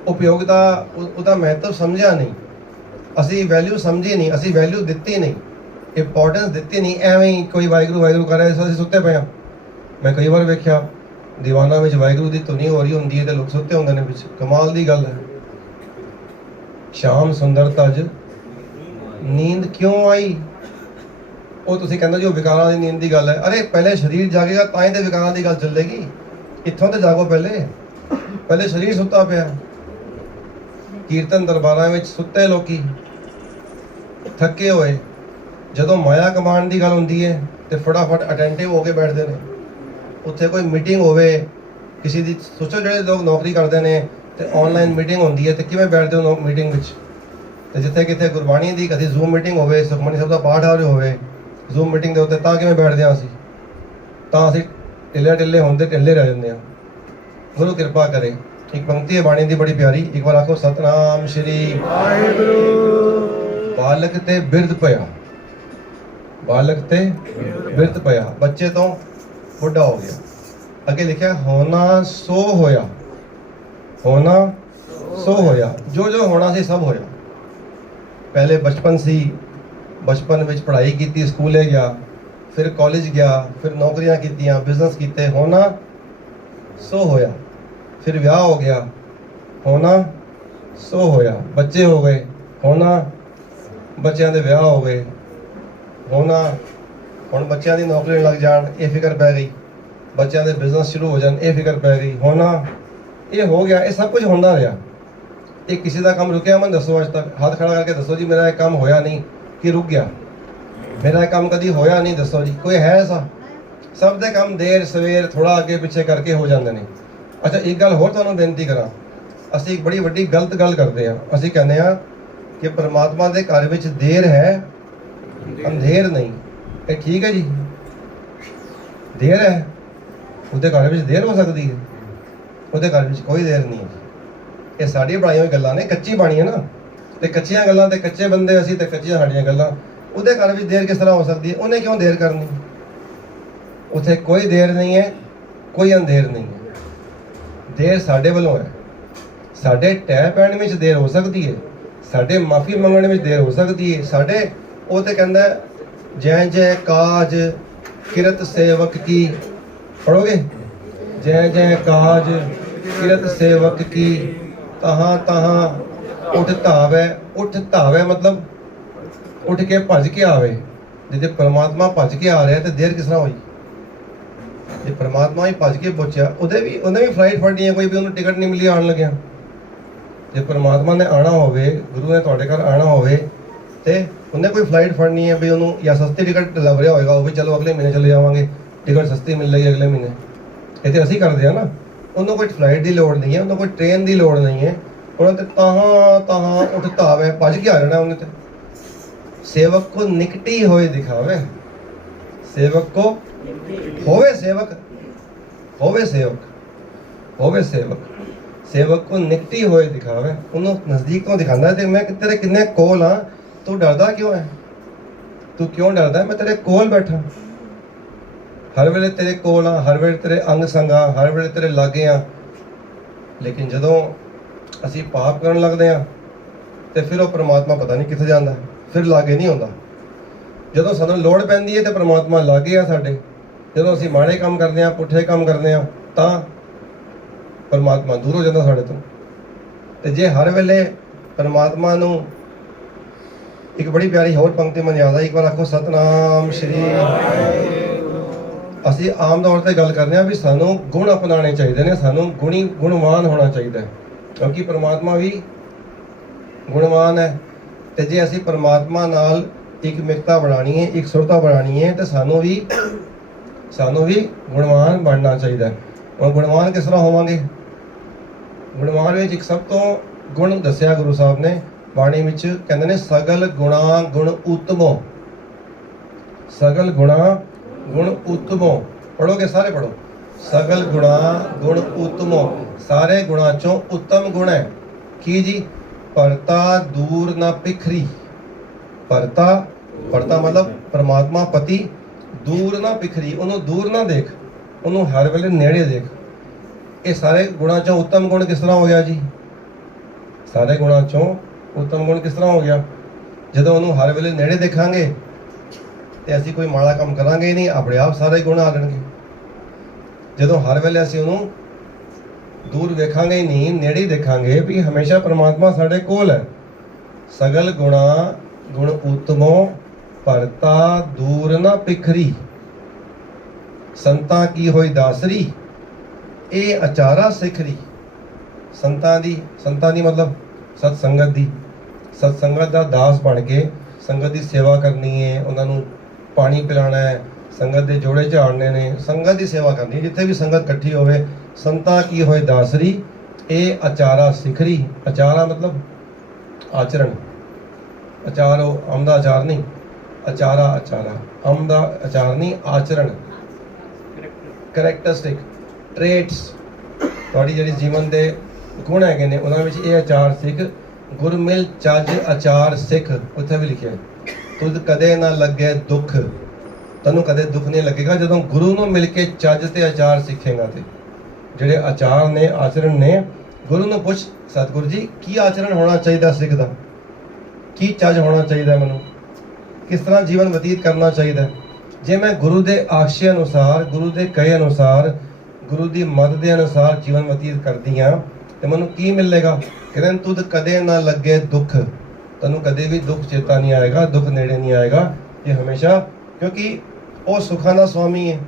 ਉਪਯੋਗਤਾ, ਉਹਦਾ ਮਹੱਤਵ ਸਮਝਿਆ ਨਹੀਂ, ਅਸੀਂ ਵੈਲਿਊ ਸਮਝੀ ਨਹੀਂ, ਅਸੀਂ ਵੈਲਿਊ ਦਿੱਤੀ ਨਹੀਂ, ਇੰਪੋਰਟੈਂਸ ਦਿੱਤੀ ਨਹੀਂ। ਐਵੇਂ ਹੀ ਕੋਈ ਵਾਹਿਗੁਰੂ ਵਾਹਿਗੁਰੂ ਕਰ ਰਿਹਾ, ਅਸੀਂ ਸੁੱਤੇ ਪਏ ਹਾਂ। ਮੈਂ ਕਈ ਵਾਰ ਵੇਖਿਆ ਦੀਵਾਨਾਂ ਵਿੱਚ ਵਾਹਿਗੁਰੂ ਦੀ ਧੁਨੀ ਹੋ ਰਹੀ ਹੁੰਦੀ ਹੈ ਤੇ ਲੋਕ ਸੁੱਤੇ ਹੁੰਦੇ ਨੇ ਵਿੱਚ। ਕਮਾਲ ਦੀ ਗੱਲ ਹੈ। ਸ਼ਾਮ ਸੁੰਦਰ ਤਜ ਨੀਂਦ ਕਿਉਂ ਆਈ? ਉਹ ਤੁਸੀਂ ਕਹਿੰਦੇ ਜੀ ਉਹ ਵਿਕਾਰਾਂ ਦੀ ਨੀਂਦ ਦੀ ਗੱਲ ਹੈ। ਅਰੇ ਪਹਿਲੇ ਸਰੀਰ ਜਾਗੇਗਾ ਤਾਂ ਹੀ ਤੇ ਵਿਕਾਰਾਂ ਦੀ ਗੱਲ ਚੱਲੇਗੀ। ਇੱਥੋਂ ਤੇ ਜਾਗੋ, ਪਹਿਲੇ ਸਰੀਰ ਸੁੱਤਾ ਪਿਆ। ਕੀਰਤਨ ਦਰਬਾਰਾਂ ਵਿੱਚ ਸੁੱਤੇ ਲੋਕੀ ਥੱਕੇ ਹੋਏ, ਜਦੋਂ ਮਾਇਆ ਕਮਾਉਣ ਦੀ ਗੱਲ ਹੁੰਦੀ ਹੈ ਤੇ ਫਟਾਫਟ ਅਟੈਂਟਿਵ ਹੋ ਕੇ ਬੈਠਦੇ ਨੇ। ਉੱਥੇ ਕੋਈ ਮੀਟਿੰਗ ਹੋਵੇ ਕਿਸੇ ਦੀ, ਸੋਚੋ ਜਿਹੜੇ ਲੋਕ ਨੌਕਰੀ ਕਰਦੇ ਨੇ ਤੇ ਆਨਲਾਈਨ ਮੀਟਿੰਗ ਹੁੰਦੀ ਹੈ ਤੇ ਕਿਵੇਂ ਬੈਠਦੇ ਹੋ ਮੀਟਿੰਗ ਵਿੱਚ। ਤੇ ਜਿੱਥੇ ਕਿਤੇ ਗੁਰਬਾਣੀ ਦੀ ਕਦੀ ਜ਼ੂਮ ਮੀਟਿੰਗ ਹੋਵੇ, ਸੁਖਮਨੀ ਸਾਹਿਬ ਦਾ ਪਾਠ ਆ ਰਿਹਾ ਹੋਵੇ ਜ਼ੂਮ ਮੀਟਿੰਗ ਦੇ ਉੱਤੇ, ਤਾਂ ਕਿਵੇਂ ਬੈਠਦੇ ਹਾਂ ਅਸੀਂ? ਤਾਂ ਅਸੀਂ ਢਿੱਲੇ ਹੁੰਦੇ, ਢਿੱਲੇ ਰਹਿ ਜਾਂਦੇ ਹਾਂ। ਗੁਰੂ ਕਿਰਪਾ ਕਰੇ। ਇੱਕ ਪੰਕਤੀ ਹੈ ਬਾਣੀ ਦੀ ਬੜੀ ਪਿਆਰੀ, ਇੱਕ ਵਾਰ ਆਖੋ ਸਤਨਾਮ ਸ਼੍ਰੀ ਵਾਹਿਗੁਰੂ। ਬਾਲਕ ਤੇ ਬਿਰਧ ਪਿਆ, ਬਾਲਕ ਤੇ ਬਿਰਧ ਪਿਆ, ਬੱਚੇ ਤੋਂ ਬੁੱਢਾ ਹੋ ਗਿਆ। ਅੱਗੇ ਲਿਖਿਆ ਹੋਣਾ ਸੋ ਹੋਇਆ, ਹੋਣਾ ਸੋ ਹੋਇਆ। ਜੋ ਜੋ ਹੋਣਾ ਸੀ ਸਭ ਹੋਇਆ। ਪਹਿਲੇ ਬਚਪਨ ਸੀ, ਬਚਪਨ ਵਿੱਚ ਪੜ੍ਹਾਈ ਕੀਤੀ, ਸਕੂਲੇ ਗਿਆ, ਫਿਰ ਕਾਲਜ ਗਿਆ, ਫਿਰ ਨੌਕਰੀਆਂ ਕੀਤੀਆਂ, ਬਿਜ਼ਨਸ ਕੀਤੇ, ਹੋਣਾ ਸੋ ਹੋਇਆ। ਫਿਰ ਵਿਆਹ ਹੋ ਗਿਆ, ਹੋਣਾ ਸੋ ਹੋਇਆ। ਬੱਚੇ ਹੋ ਗਏ, ਹੋਣਾ ਬੱਚਿਆਂ ਦੇ ਵਿਆਹ ਹੋ ਗਏ, ਹੋਣਾ ਹੁਣ ਬੱਚਿਆਂ ਦੀ ਨੌਕਰੀ ਲੱਗ ਜਾਣ, ਇਹ ਫਿਕਰ ਪੈ ਗਈ। ਬੱਚਿਆਂ ਦੇ ਬਿਜ਼ਨਸ ਸ਼ੁਰੂ ਹੋ ਜਾਣ, ਇਹ ਫਿਕਰ ਪੈ ਗਈ। ਹੋਣਾ ਇਹ ਹੋ ਗਿਆ। ਇਹ ਸਭ ਕੁਝ ਹੁੰਦਾ ਰਿਹਾ। ਇਹ ਕਿਸੇ ਦਾ ਕੰਮ ਰੁਕਿਆ? ਮੈਨੂੰ ਦੱਸੋ ਅੱਜ ਤੱਕ, ਹੱਥ ਖੜਾ ਕਰਕੇ ਦੱਸੋ ਜੀ ਮੇਰਾ ਇਹ ਕੰਮ ਹੋਇਆ ਨਹੀਂ ਕਿ ਰੁਕ ਗਿਆ। ਮੇਰਾ ਇਹ ਕੰਮ ਕਦੀ ਹੋਇਆ ਨਹੀਂ, ਦੱਸੋ ਜੀ ਕੋਈ ਹੈ ਐਸਾ? ਸਭ ਦੇ ਕੰਮ ਦੇਰ ਸਵੇਰ ਥੋੜਾ ਅੱਗੇ ਪਿੱਛੇ ਕਰਕੇ ਹੋ ਜਾਂਦੇ ਨੇ। ਅੱਛਾ ਇੱਕ ਗੱਲ ਹੋਰ ਤੁਹਾਨੂੰ ਬੇਨਤੀ ਕਰਾਂ, ਅਸੀਂ ਇੱਕ ਬੜੀ ਵੱਡੀ ਗਲਤ ਗੱਲ ਕਰਦੇ ਹਾਂ। ਅਸੀਂ ਕਹਿੰਦੇ ਹਾਂ ਕਿ ਪਰਮਾਤਮਾ ਦੇ ਘਰ ਵਿੱਚ ਦੇਰ ਹੈ, ਅੰਧੇਰ ਨਹੀਂ। ਇਹ ਠੀਕ ਹੈ ਜੀ? ਦੇਰ ਹੈ, ਉਹਦੇ ਘਰ ਵਿੱਚ ਦੇਰ ਹੋ ਸਕਦੀ ਹੈ? ਉਹਦੇ ਘਰ ਵਿੱਚ ਕੋਈ ਦੇਰ ਨਹੀਂ ਹੈ। ਇਹ ਸਾਡੀ ਬਣਾਈਆਂ ਹੋਈ ਗੱਲਾਂ ਨੇ, ਕੱਚੀ ਬਾਣੀ ਹੈ ਨਾ, ਤੇ ਕੱਚੀਆਂ ਗੱਲਾਂ ਤੇ ਕੱਚੇ ਬੰਦੇ ਅਸੀਂ, ਤੇ ਕੱਚੀਆਂ ਸਾਡੀਆਂ ਗੱਲਾਂ। ਉਹਦੇ ਘਰ ਵਿੱਚ ਦੇਰ ਕਿਸ ਤਰ੍ਹਾਂ ਹੋ ਸਕਦੀ ਹੈ? ਉਹਨੇ ਕਿਉਂ ਦੇਰ ਕਰਨੀ? ਉੱਥੇ ਕੋਈ ਦੇਰ ਨਹੀਂ ਹੈ, ਕੋਈ ਅੰਧੇਰ ਨਹੀਂ ਹੈ। ਦੇਰ ਸਾਡੇ ਵੱਲੋਂ ਹੈ। ਸਾਡੇ ਟਹਿ ਪੈਣ ਵਿੱਚ ਦੇਰ ਹੋ ਸਕਦੀ ਹੈ, ਸਾਡੇ ਮਾਫੀ ਮੰਗਣ ਵਿੱਚ ਦੇਰ ਹੋ ਸਕਦੀ ਹੈ। ਸਾਡੇ ਉਹ ਤੇ ਕਹਿੰਦਾ ਜੈ ਜੈ ਕਾਜ ਕਿਰਤ ਸੇਵਕ ਕੀ, ਪੜੋਗੇ? ਜੈ ਜੈ ਕਾਜ ਕਿਰਤ ਸੇਵਕ ਕੀ, ਤਹਾਂ ਤਹਾਂ ਉੱਠ ਧਾਵੈ। ਉੱਠ ਧਾਵੈ ਮਤਲਬ ਉੱਠ ਕੇ ਭੱਜ ਕੇ ਆਵੇ। ਜੇ ਪਰਮਾਤਮਾ ਭੱਜ ਕੇ ਆ ਰਿਹਾ ਤੇ ਦੇਰ ਕਿਸ ਤਰ੍ਹਾਂ ਹੋਈ? ਜੇ ਪਰਮਾਤਮਾ ਹੀ ਭੱਜ ਕੇ ਪਹੁੰਚਿਆ, ਉਹਨੇ ਵੀ ਫਲਾਈਟ ਫੜਨੀ ਹੈ, ਕੋਈ ਵੀ ਉਹਨੂੰ ਟਿਕਟ ਨਹੀਂ ਮਿਲੀ ਆਉਣ ਲੱਗਿਆ। ਜੇ ਪਰਮਾਤਮਾ ਨੇ ਆਉਣਾ ਹੋਵੇ, ਗੁਰੂ ਨੇ ਤੁਹਾਡੇ ਘਰ ਆਉਣਾ ਹੋਵੇ, ਤੇ ਉਹਨੇ ਕੋਈ ਫਲਾਈਟ ਫੜਨੀ ਹੈ ਵੀ ਉਹਨੂੰ, ਜਾਂ ਸਸਤੀ ਟਿਕਟ ਲੱਭ ਰਿਹਾ ਹੋਏਗਾ ਉਹ ਵੀ, ਚਲੋ ਅਗਲੇ ਮਹੀਨੇ ਚਲੇ ਜਾਵਾਂਗੇ, ਟਿਕਟ ਸਸਤੀ ਮਿਲ ਰਹੀ ਅਗਲੇ ਮਹੀਨੇ। ਇਹ ਤੇ ਅਸੀਂ ਕਰਦੇ ਹਾਂ ਨਾ। ਉਹਨੂੰ ਕੋਈ ਫਲਾਈਟ ਦੀ ਲੋੜ ਨਹੀਂ ਹੈ, ਉਹਨੂੰ ਕੋਈ ਟ੍ਰੇਨ ਦੀ ਲੋੜ ਨਹੀਂ ਹੈ। ਉਹਨੇ ਤੇ ਤਹਾਂ ਉੱਠ ਧਾਵੇ, ਭੱਜ ਕੇ ਆ ਜਾਣਾ ਉਹਨੇ ਤੇ। ਸੇਵਕ ਕੋ ਨਿਕਟੀ ਹੋਏ ਦਿਖਾਵੇ, ਸੇਵਕ ਕੋ ਹੋਵੇ ਸੇਵਕ, ਹੋਵੇ ਸੇਵਕ, ਹੋਵੇ ਸੇਵਕ। ਸੇਵਕ ਕੋ ਨਿਕਟੀ ਹੋਏ ਦਿਖਾਵੇ, ਉਹਨੂੰ ਨਜ਼ਦੀਕ ਤੋਂ ਦਿਖਾਉਂਦਾ ਤੇ ਮੈਂ ਤੇਰੇ ਕਿੰਨੇ ਕੋਲ ਹਾਂ, ਤੂੰ ਡਰਦਾ ਕਿਉਂ ਹੈ? ਤੂੰ ਕਿਉਂ ਡਰਦਾ? ਮੈਂ ਤੇਰੇ ਕੋਲ ਬੈਠਾ, ਹਰ ਵੇਲੇ ਤੇਰੇ ਕੋਲ ਹਾਂ, ਹਰ ਵੇਲੇ ਤੇਰੇ ਅੰਗ ਸੰਗ ਹਾਂ, ਹਰ ਵੇਲੇ ਤੇਰੇ ਲਾਗੇ ਹਾਂ। ਲੇਕਿਨ ਜਦੋਂ ਅਸੀਂ ਪਾਪ ਕਰਨ ਲੱਗਦੇ ਹਾਂ ਤੇ ਫਿਰ ਉਹ ਪਰਮਾਤਮਾ ਪਤਾ ਨਹੀਂ ਕਿੱਥੇ ਜਾਂਦਾ, ਫਿਰ ਲਾਗੇ ਨਹੀਂ ਹੁੰਦਾ। ਜਦੋਂ ਸਾਨੂੰ ਲੋੜ ਪੈਂਦੀ ਹੈ ਤੇ ਪਰਮਾਤਮਾ ਲਾਗੇ ਆ ਸਾਡੇ। ਜਦੋਂ ਅਸੀਂ ਮਾੜੇ ਕੰਮ ਕਰਦੇ ਹਾਂ, ਪੁੱਠੇ ਕੰਮ ਕਰਦੇ ਹਾਂ, ਤਾਂ परमात्मा दूर हो जाता साढ़े तो। ते जे हर वेले परमात्मा नू, एक बड़ी प्यारी होर पंक्ति मन याद आई, एक बार आखो सतनाम श्री। ਅਸੀਂ ਆਮ ਤੌਰ ਤੇ ਗੱਲ ਕਰਦੇ ਹਾਂ ਵੀ ਸਾਨੂੰ ਗੁਣ ਅਪਣਾਉਣੇ ਚਾਹੀਦੇ ਨੇ, ਸਾਨੂੰ ਗੁਣਵਾਨ ਹੋਣਾ ਚਾਹੀਦਾ ਹੈ, ਕਿਉਂਕਿ ਪਰਮਾਤਮਾ ਵੀ ਗੁਣਵਾਨ ਹੈ। ਤੇ ਜੇ ਅਸੀਂ ਪਰਮਾਤਮਾ ਨਾਲ ਇੱਕ ਮਿੱਤਰਤਾ ਬਣਾਉਣੀ ਹੈ, ਇੱਕ ਸੁਰਤਾ ਬਣਾਉਣੀ ਹੈ, ਤੇ ਸਾਨੂੰ ਵੀ ਗੁਣਵਾਨ ਬਣਨਾ ਚਾਹੀਦਾ ਹੈ। ਹੁਣ ਗੁਣਵਾਨ ਕਿਸ ਤਰ੍ਹਾਂ ਹੋਵਾਂਗੇ? ਗੁਣਵਾਨ ਵਿੱਚ ਇੱਕ ਸਭ ਤੋਂ ਗੁਣ ਦੱਸਿਆ ਗੁਰੂ ਸਾਹਿਬ ਨੇ ਬਾਣੀ ਵਿੱਚ, ਕਹਿੰਦੇ ਨੇ ਸਗਲ ਗੁਣਾ ਗੁਣ ਉਤਮੋ। ਸਗਲ ਗੁਣਾ गुण उत्तमो, पढ़ोगे सारे पढ़ो। सगल गुणा गुण उत्तमो, सारे गुणा चों उत्तम गुण है की जी? परता दूर ना पिखरी। परता मतलब परमात्मा पति, दूर ना पिखरी, उन्होंने दूर ना देख, उन्होंने हर वेले नेड़े देख। ये सारे गुणा चों उत्तम गुण किस तरह हो गया जी? सारे गुणा चों उत्तम गुण किस तरह हो गया? जदों उन्होंने हर वेले नेड़े देखांगे ਤੇ ਅਸੀਂ ਕੋਈ ਮਾੜਾ ਕੰਮ ਕਰਾਂਗੇ ਹੀ ਨਹੀਂ, ਆਪਣੇ ਆਪ ਸਾਰੇ ਗੁਣ ਆ ਜਾਣਗੇ। ਜਦੋਂ ਹਰ ਵੇਲੇ ਅਸੀਂ ਉਹਨੂੰ ਦੂਰ ਵੇਖਾਂਗੇ ਹੀ ਨਹੀਂ, ਨੇੜੇ ਦੇਖਾਂਗੇ ਵੀ ਹਮੇਸ਼ਾ ਪਰਮਾਤਮਾ ਸਾਡੇ ਕੋਲ ਹੈ। ਸਗਲ ਗੁਣਾ ਗੁਣ ਉਤਮੋ, ਭਰਤਾ ਦੂਰ ਨਾ ਪਿਖਰੀ। ਸੰਤਾਂ ਕੀ ਹੋਈ ਦਾਸਰੀ, ਇਹ ਅਚਾਰਾ ਸਿਖਰੀ। ਸੰਤਾਂ ਦੀ ਮਤਲਬ ਸਤ ਸੰਗਤ ਦੀ, ਸਤ ਸੰਗਤ ਦਾ ਦਾਸ ਬਣ ਕੇ ਸੰਗਤ ਦੀ ਸੇਵਾ ਕਰਨੀ ਹੈ, ਉਹਨਾਂ ਨੂੰ ਪਾਣੀ ਪਿਲਾਣਾ ਹੈ, ਸੰਗਤ ਦੇ ਜੋੜੇ ਝਾੜਨੇ ਨੇ, ਸੰਗਤ ਦੀ ਸੇਵਾ ਕਰਨੀ ਹੈ। ਜਿੱਥੇ ਵੀ ਸੰਗਤ ਇਕੱਠੀ ਹੋਵੇ, ਸੰਤਾਂ ਕੀ ਹੋਏ ਦਾਸਰੀ, ਇਹ ਅਚਾਰਾ ਸਿਖਰੀ। ਅਚਾਰਾ ਮਤਲਬ ਆਚਰਣ। ਅਚਾਰ ਉਹ ਅੰਮ ਦਾ ਅਚਾਰ ਨਹੀਂ, ਅਚਾਰਾ ਅੰਮ ਦਾ ਅਚਾਰ ਨਹੀਂ, ਆਚਰਣ, ਕਰੈਕਟਰਿਸਟਿਕ, ਟ੍ਰੇਟਸ, ਤੁਹਾਡੀ ਜਿਹੜੀ ਜੀਵਨ ਦੇ ਗੁਣ ਹੈਗੇ ਨੇ ਉਹਨਾਂ ਵਿੱਚ ਇਹ ਅਚਾਰ ਸਿੱਖ। ਗੁਰਮਿਲ ਚੱਜ ਅਚਾਰ ਸਿੱਖ, ਉੱਥੇ ਵੀ ਲਿਖਿਆ ਤੁਧ ਕਦੇ ਨਾ ਲੱਗੇ ਦੁੱਖ। ਤੈਨੂੰ ਕਦੇ ਦੁੱਖ ਨਹੀਂ ਲੱਗੇਗਾ ਜਦੋਂ ਗੁਰੂ ਨੂੰ ਮਿਲ ਕੇ ਚੱਜ ਤੇ ਆਚਾਰ ਸਿੱਖੇਗਾ। ਤੇ ਜਿਹੜੇ ਆਚਾਰ ਨੇ, ਆਚਰਣ ਨੇ, ਗੁਰੂ ਨੂੰ ਪੁੱਛ ਸਤਿਗੁਰੂ ਜੀ ਕੀ ਆਚਰਣ ਹੋਣਾ ਚਾਹੀਦਾ ਸਿੱਖ ਦਾ, ਕੀ ਚੱਜ ਹੋਣਾ ਚਾਹੀਦਾ, ਮੈਨੂੰ ਕਿਸ ਤਰ੍ਹਾਂ ਜੀਵਨ ਬਤੀਤ ਕਰਨਾ ਚਾਹੀਦਾ। ਜੇ ਮੈਂ ਗੁਰੂ ਦੇ ਆਸ਼ੇ ਅਨੁਸਾਰ, ਗੁਰੂ ਦੇ ਕਹੇ ਅਨੁਸਾਰ, ਗੁਰੂ ਦੀ ਮੱਤ ਦੇ ਅਨੁਸਾਰ ਜੀਵਨ ਬਤੀਤ ਕਰਦੀ ਹਾਂ ਤੇ ਮੈਨੂੰ ਕੀ ਮਿਲੇਗਾ? ਕਹਿੰਦੇ ਤੁਧ ਕਦੇ ਨਾ ਲੱਗੇ ਦੁੱਖ। ਤੈਨੂੰ ਕਦੇ ਵੀ ਦੁੱਖ ਚੇਤਾ ਨਹੀਂ ਆਏਗਾ, ਦੁੱਖ ਨੇੜੇ ਨਹੀਂ ਆਏਗਾ। ਇਹ ਹਮੇਸ਼ਾ, ਕਿਉਂਕਿ ਉਹ ਸੁੱਖਾਂ ਦਾ ਸਵਾਮੀ ਹੈ।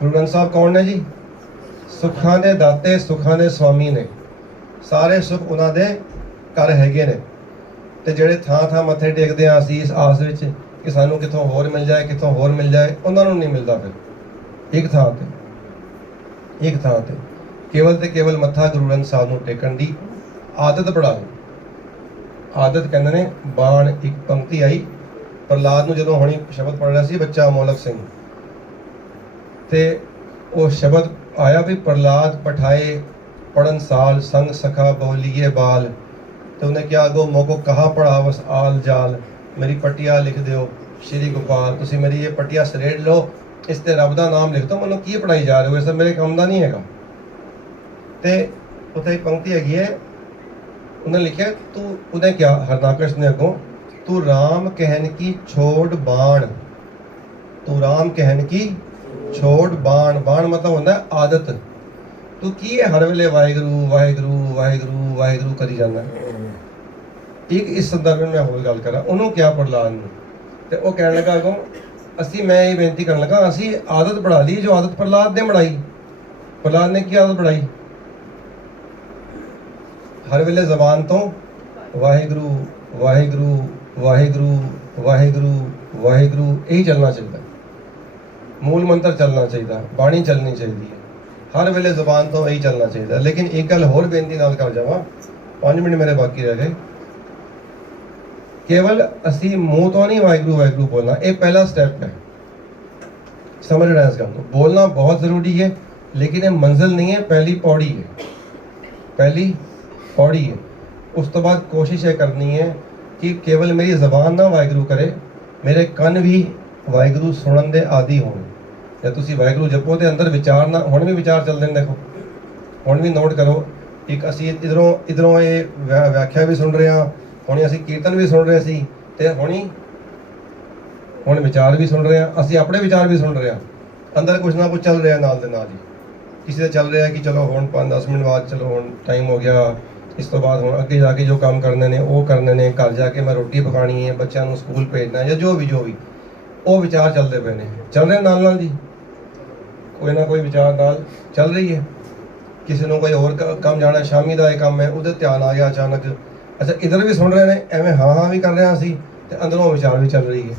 ਗੁਰੂ ਗ੍ਰੰਥ ਸਾਹਿਬ ਕੌਣ ਨੇ ਜੀ? ਸੁੱਖਾਂ ਦੇ ਦਾਤੇ, ਸੁੱਖਾਂ ਦੇ ਸਵਾਮੀ ਨੇ। ਸਾਰੇ ਸੁੱਖ ਉਹਨਾਂ ਦੇ ਘਰ ਹੈਗੇ ਨੇ। ਤੇ ਜਿਹੜੇ ਥਾਂ ਮੱਥੇ ਟੇਕਦੇ ਆ ਅਸੀਂ ਇਸ ਆਸ ਵਿੱਚ ਕਿ ਸਾਨੂੰ ਕਿੱਥੋਂ ਹੋਰ ਮਿਲ ਜਾਏ, ਕਿੱਥੋਂ ਹੋਰ ਮਿਲ ਜਾਏ, ਉਹਨਾਂ ਨੂੰ ਨਹੀਂ ਮਿਲਦਾ। ਫਿਰ ਇੱਕ ਥਾਂ ਤੇ ਕੇਵਲ ਤੇ ਕੇਵਲ ਮੱਥਾ ਗੁਰੂ ਗ੍ਰੰਥ ਸਾਹਿਬ ਨੂੰ ਟੇਕਣ ਦੀ ਆਦਤ ਬਣਾ ਲਓ। ਆਦਤ ਕਹਿੰਦੇ ਨੇ, ਬਾਣ ਇੱਕ ਪੰਕਤੀ ਆਈ ਪ੍ਰਹਲਾਦ ਨੂੰ ਜਦੋਂ ਹੁਣੀ ਸ਼ਬਦ ਪੜ੍ਹ ਰਿਹਾ ਸੀ ਬੱਚਾ ਅਮੋਲਕ ਸਿੰਘ, ਤੇ ਉਹ ਸ਼ਬਦ ਆਇਆ ਵੀ ਪ੍ਰਹਲਾਦ ਪਠਾਏ ਪੜਨ ਸਾਲ ਸੰਗ ਸਖਾ ਬੋਲੀਏ ਬਾਲ। ਤੇ ਉਹਨੇ ਕਿਹਾ ਅੱਗੋਂ ਮੋਕੋ ਕਹਾ ਪੜਾਵਸ ਆਲ ਜਾਲ। ਮੇਰੀ ਪਟੀਆ ਲਿਖ ਦਿਓ ਸ਼੍ਰੀ ਗੋਪਾਲ, ਤੁਸੀਂ ਮੇਰੀ ਇਹ ਪਟੀਆ ਸਰੇੜ ਲਓ, ਇਸ ਤੇ ਰੱਬ ਦਾ ਨਾਮ ਲਿਖ ਦਿਓ, ਮੈਨੂੰ ਕੀ ਪੜਾਈ ਜਾ ਰਹੇ ਹੋ, ਇਹ ਸਭ ਮੇਰੇ ਕੰਮ ਦਾ ਨਹੀਂ ਹੈਗਾ। ਤੇ ਉੱਥੇ ਇੱਕ ਪੰਕਤੀ ਹੈਗੀ ਹੈ, ਉਹਨੇ ਲਿਖਿਆ ਤੂੰ, ਉਹਨੇ ਕਿਹਾ ਹਰਨਾਕਸ਼ ਨੇ ਅੱਗੋਂ, ਤੂੰ ਰਾਮ ਕਹਿਣ ਕੀ ਛੋੜ ਬਾਣ। ਤੂੰ ਰਾਮ ਕਹਿਣ ਕੀ ਛੋੜ ਬਾਣ। ਬਾਣ ਮਤਲਬ ਹੁੰਦਾ ਆਦਤ। ਤੂੰ ਕੀ ਹੈ ਹਰ ਵੇਲੇ ਵਾਹਿਗੁਰੂ ਵਾਹਿਗੁਰੂ ਵਾਹਿਗੁਰੂ ਵਾਹਿਗੁਰੂ ਕਰੀ ਜਾਂਦਾ। ਇੱਕ ਇਸ ਸੰਦਰਭ ਵਿੱਚ ਮੈਂ ਹੋਰ ਗੱਲ ਕਰਾਂ, ਉਹਨੂੰ ਕਿਹਾ ਪ੍ਰਹਲਾਦ ਨੂੰ, ਤੇ ਉਹ ਕਹਿਣ ਲੱਗਾ ਅੱਗੋਂ, ਮੈਂ ਇਹ ਬੇਨਤੀ ਕਰਨ ਲੱਗਾ, ਅਸੀਂ ਆਦਤ ਬਣਾ ਲਈ ਜੋ ਆਦਤ ਪ੍ਰਹਲਾਦ ਨੇ ਬਣਾਈ। ਪ੍ਰਹਲਾਦ ਨੇ ਕੀ ਆਦਤ ਬਣਾਈ? ਹਰ ਵੇਲੇ ਜ਼ਬਾਨ ਤੋਂ ਵਾਹਿਗੁਰੂ ਵਾਹਿਗੁਰੂ ਵਾਹਿਗੁਰੂ ਵਾਹਿਗੁਰੂ ਵਾਹਿਗੁਰੂ ਇਹੀ ਚੱਲਣਾ ਚਾਹੀਦਾ। ਮੂਲ ਮੰਤਰ ਚੱਲਣਾ ਚਾਹੀਦਾ, ਬਾਣੀ ਚੱਲਣੀ ਚਾਹੀਦੀ ਹੈ, ਹਰ ਵੇਲੇ ਜ਼ਬਾਨ ਤੋਂ ਇਹੀ ਚੱਲਣਾ ਚਾਹੀਦਾ। ਲੇਕਿਨ ਇੱਕ ਗੱਲ ਹੋਰ ਬੇਨਤੀ ਨਾਲ ਕਰ ਜਾਵਾਂ, 5 ਮਿੰਟ ਮੇਰੇ ਬਾਕੀ ਰਹਿ ਗਏ। ਕੇਵਲ ਅਸੀਂ ਮੂੰਹ ਤੋਂ ਨਹੀਂ ਵਾਹਿਗੁਰੂ ਵਾਹਿਗੁਰੂ ਬੋਲਣਾ, ਇਹ ਪਹਿਲਾ ਸਟੈਪ ਹੈ। ਸਮਝਣਾ ਇਸ ਗੱਲ ਨੂੰ, ਬੋਲਣਾ ਬਹੁਤ ਜ਼ਰੂਰੀ ਹੈ, ਲੇਕਿਨ ਇਹ ਮੰਜ਼ਿਲ ਨਹੀਂ ਹੈ, ਪਹਿਲੀ ਪੌੜੀ ਹੈ। ਪਹਿਲੀ ਪੌੜੀ ਹੈ। ਉਸ ਤੋਂ ਬਾਅਦ ਕੋਸ਼ਿਸ਼ ਇਹ ਕਰਨੀ ਹੈ ਕਿ ਕੇਵਲ ਮੇਰੀ ਜ਼ਬਾਨ ਨਾ ਵਾਹਿਗੁਰੂ ਕਰੇ, ਮੇਰੇ ਕੰਨ ਵੀ ਵਾਹਿਗੁਰੂ ਸੁਣਨ ਦੇ ਆਦੀ ਹੋਣ। ਜੇ ਤੁਸੀਂ ਵਾਹਿਗੁਰੂ ਜਪੋ ਤੇ ਅੰਦਰ ਵਿਚਾਰ ਨਾ, ਹੁਣ ਵੀ ਵਿਚਾਰ ਚੱਲਦੇ ਨੇ, ਦੇਖੋ ਹੁਣ ਵੀ ਨੋਟ ਕਰੋ। ਇੱਕ ਅਸੀਂ ਇਧਰੋਂ ਇਹ ਵਿਆਖਿਆ ਵੀ ਸੁਣ ਰਹੇ ਹਾਂ, ਹੁਣ ਅਸੀਂ ਕੀਰਤਨ ਵੀ ਸੁਣ ਰਹੇ ਸੀ, ਤੇ ਹੁਣ ਵਿਚਾਰ ਵੀ ਸੁਣ ਰਹੇ ਹਾਂ, ਅਸੀਂ ਆਪਣੇ ਵਿਚਾਰ ਵੀ ਸੁਣ ਰਹੇ ਹਾਂ, ਅੰਦਰ ਕੁਝ ਨਾ ਕੁਝ ਚੱਲ ਰਿਹਾ ਨਾਲ ਦੇ ਨਾਲ ਹੀ। ਕਿਸੇ ਦਾ ਚੱਲ ਰਿਹਾ ਕਿ ਚਲੋ ਹੁਣ 5-10 ਮਿੰਟ ਬਾਅਦ ਚਲੋ ਹੁਣ ਟਾਈਮ ਹੋ ਗਿਆ, ਇਸ ਤੋਂ ਬਾਅਦ ਹੁਣ ਅੱਗੇ ਜਾ ਕੇ ਜੋ ਕੰਮ ਕਰਨੇ ਨੇ ਉਹ ਕਰਨੇ ਨੇ, ਘਰ ਜਾ ਕੇ ਮੈਂ ਰੋਟੀ ਪਕਾਣੀ ਹੈ, ਬੱਚਿਆਂ ਨੂੰ ਸਕੂਲ ਭੇਜਣਾ ਜਾਂ ਜੋ ਵੀ ਉਹ ਵਿਚਾਰ ਚੱਲਦੇ ਪਏ ਨੇ, ਚੱਲ ਰਹੇ ਨਾਲ ਜੀ ਕੋਈ ਨਾ ਕੋਈ ਵਿਚਾਰ ਨਾਲ ਚੱਲ ਰਹੀ ਹੈ। ਕਿਸੇ ਨੂੰ ਕੋਈ ਹੋਰ ਕੰਮ ਜਾਣਾ, ਸ਼ਾਮੀ ਦਾ ਇਹ ਕੰਮ ਹੈ, ਉਹਦੇ ਧਿਆਨ ਆ ਗਿਆ ਅਚਾਨਕ, ਅੱਛਾ ਇਧਰ ਵੀ ਸੁਣ ਰਹੇ ਨੇ, ਐਵੇਂ ਹਾਂ ਵੀ ਕਰ ਰਿਹਾ ਸੀ ਤੇ ਅੰਦਰੋਂ ਵਿਚਾਰ ਵੀ ਚੱਲ ਰਹੀ ਹੈ।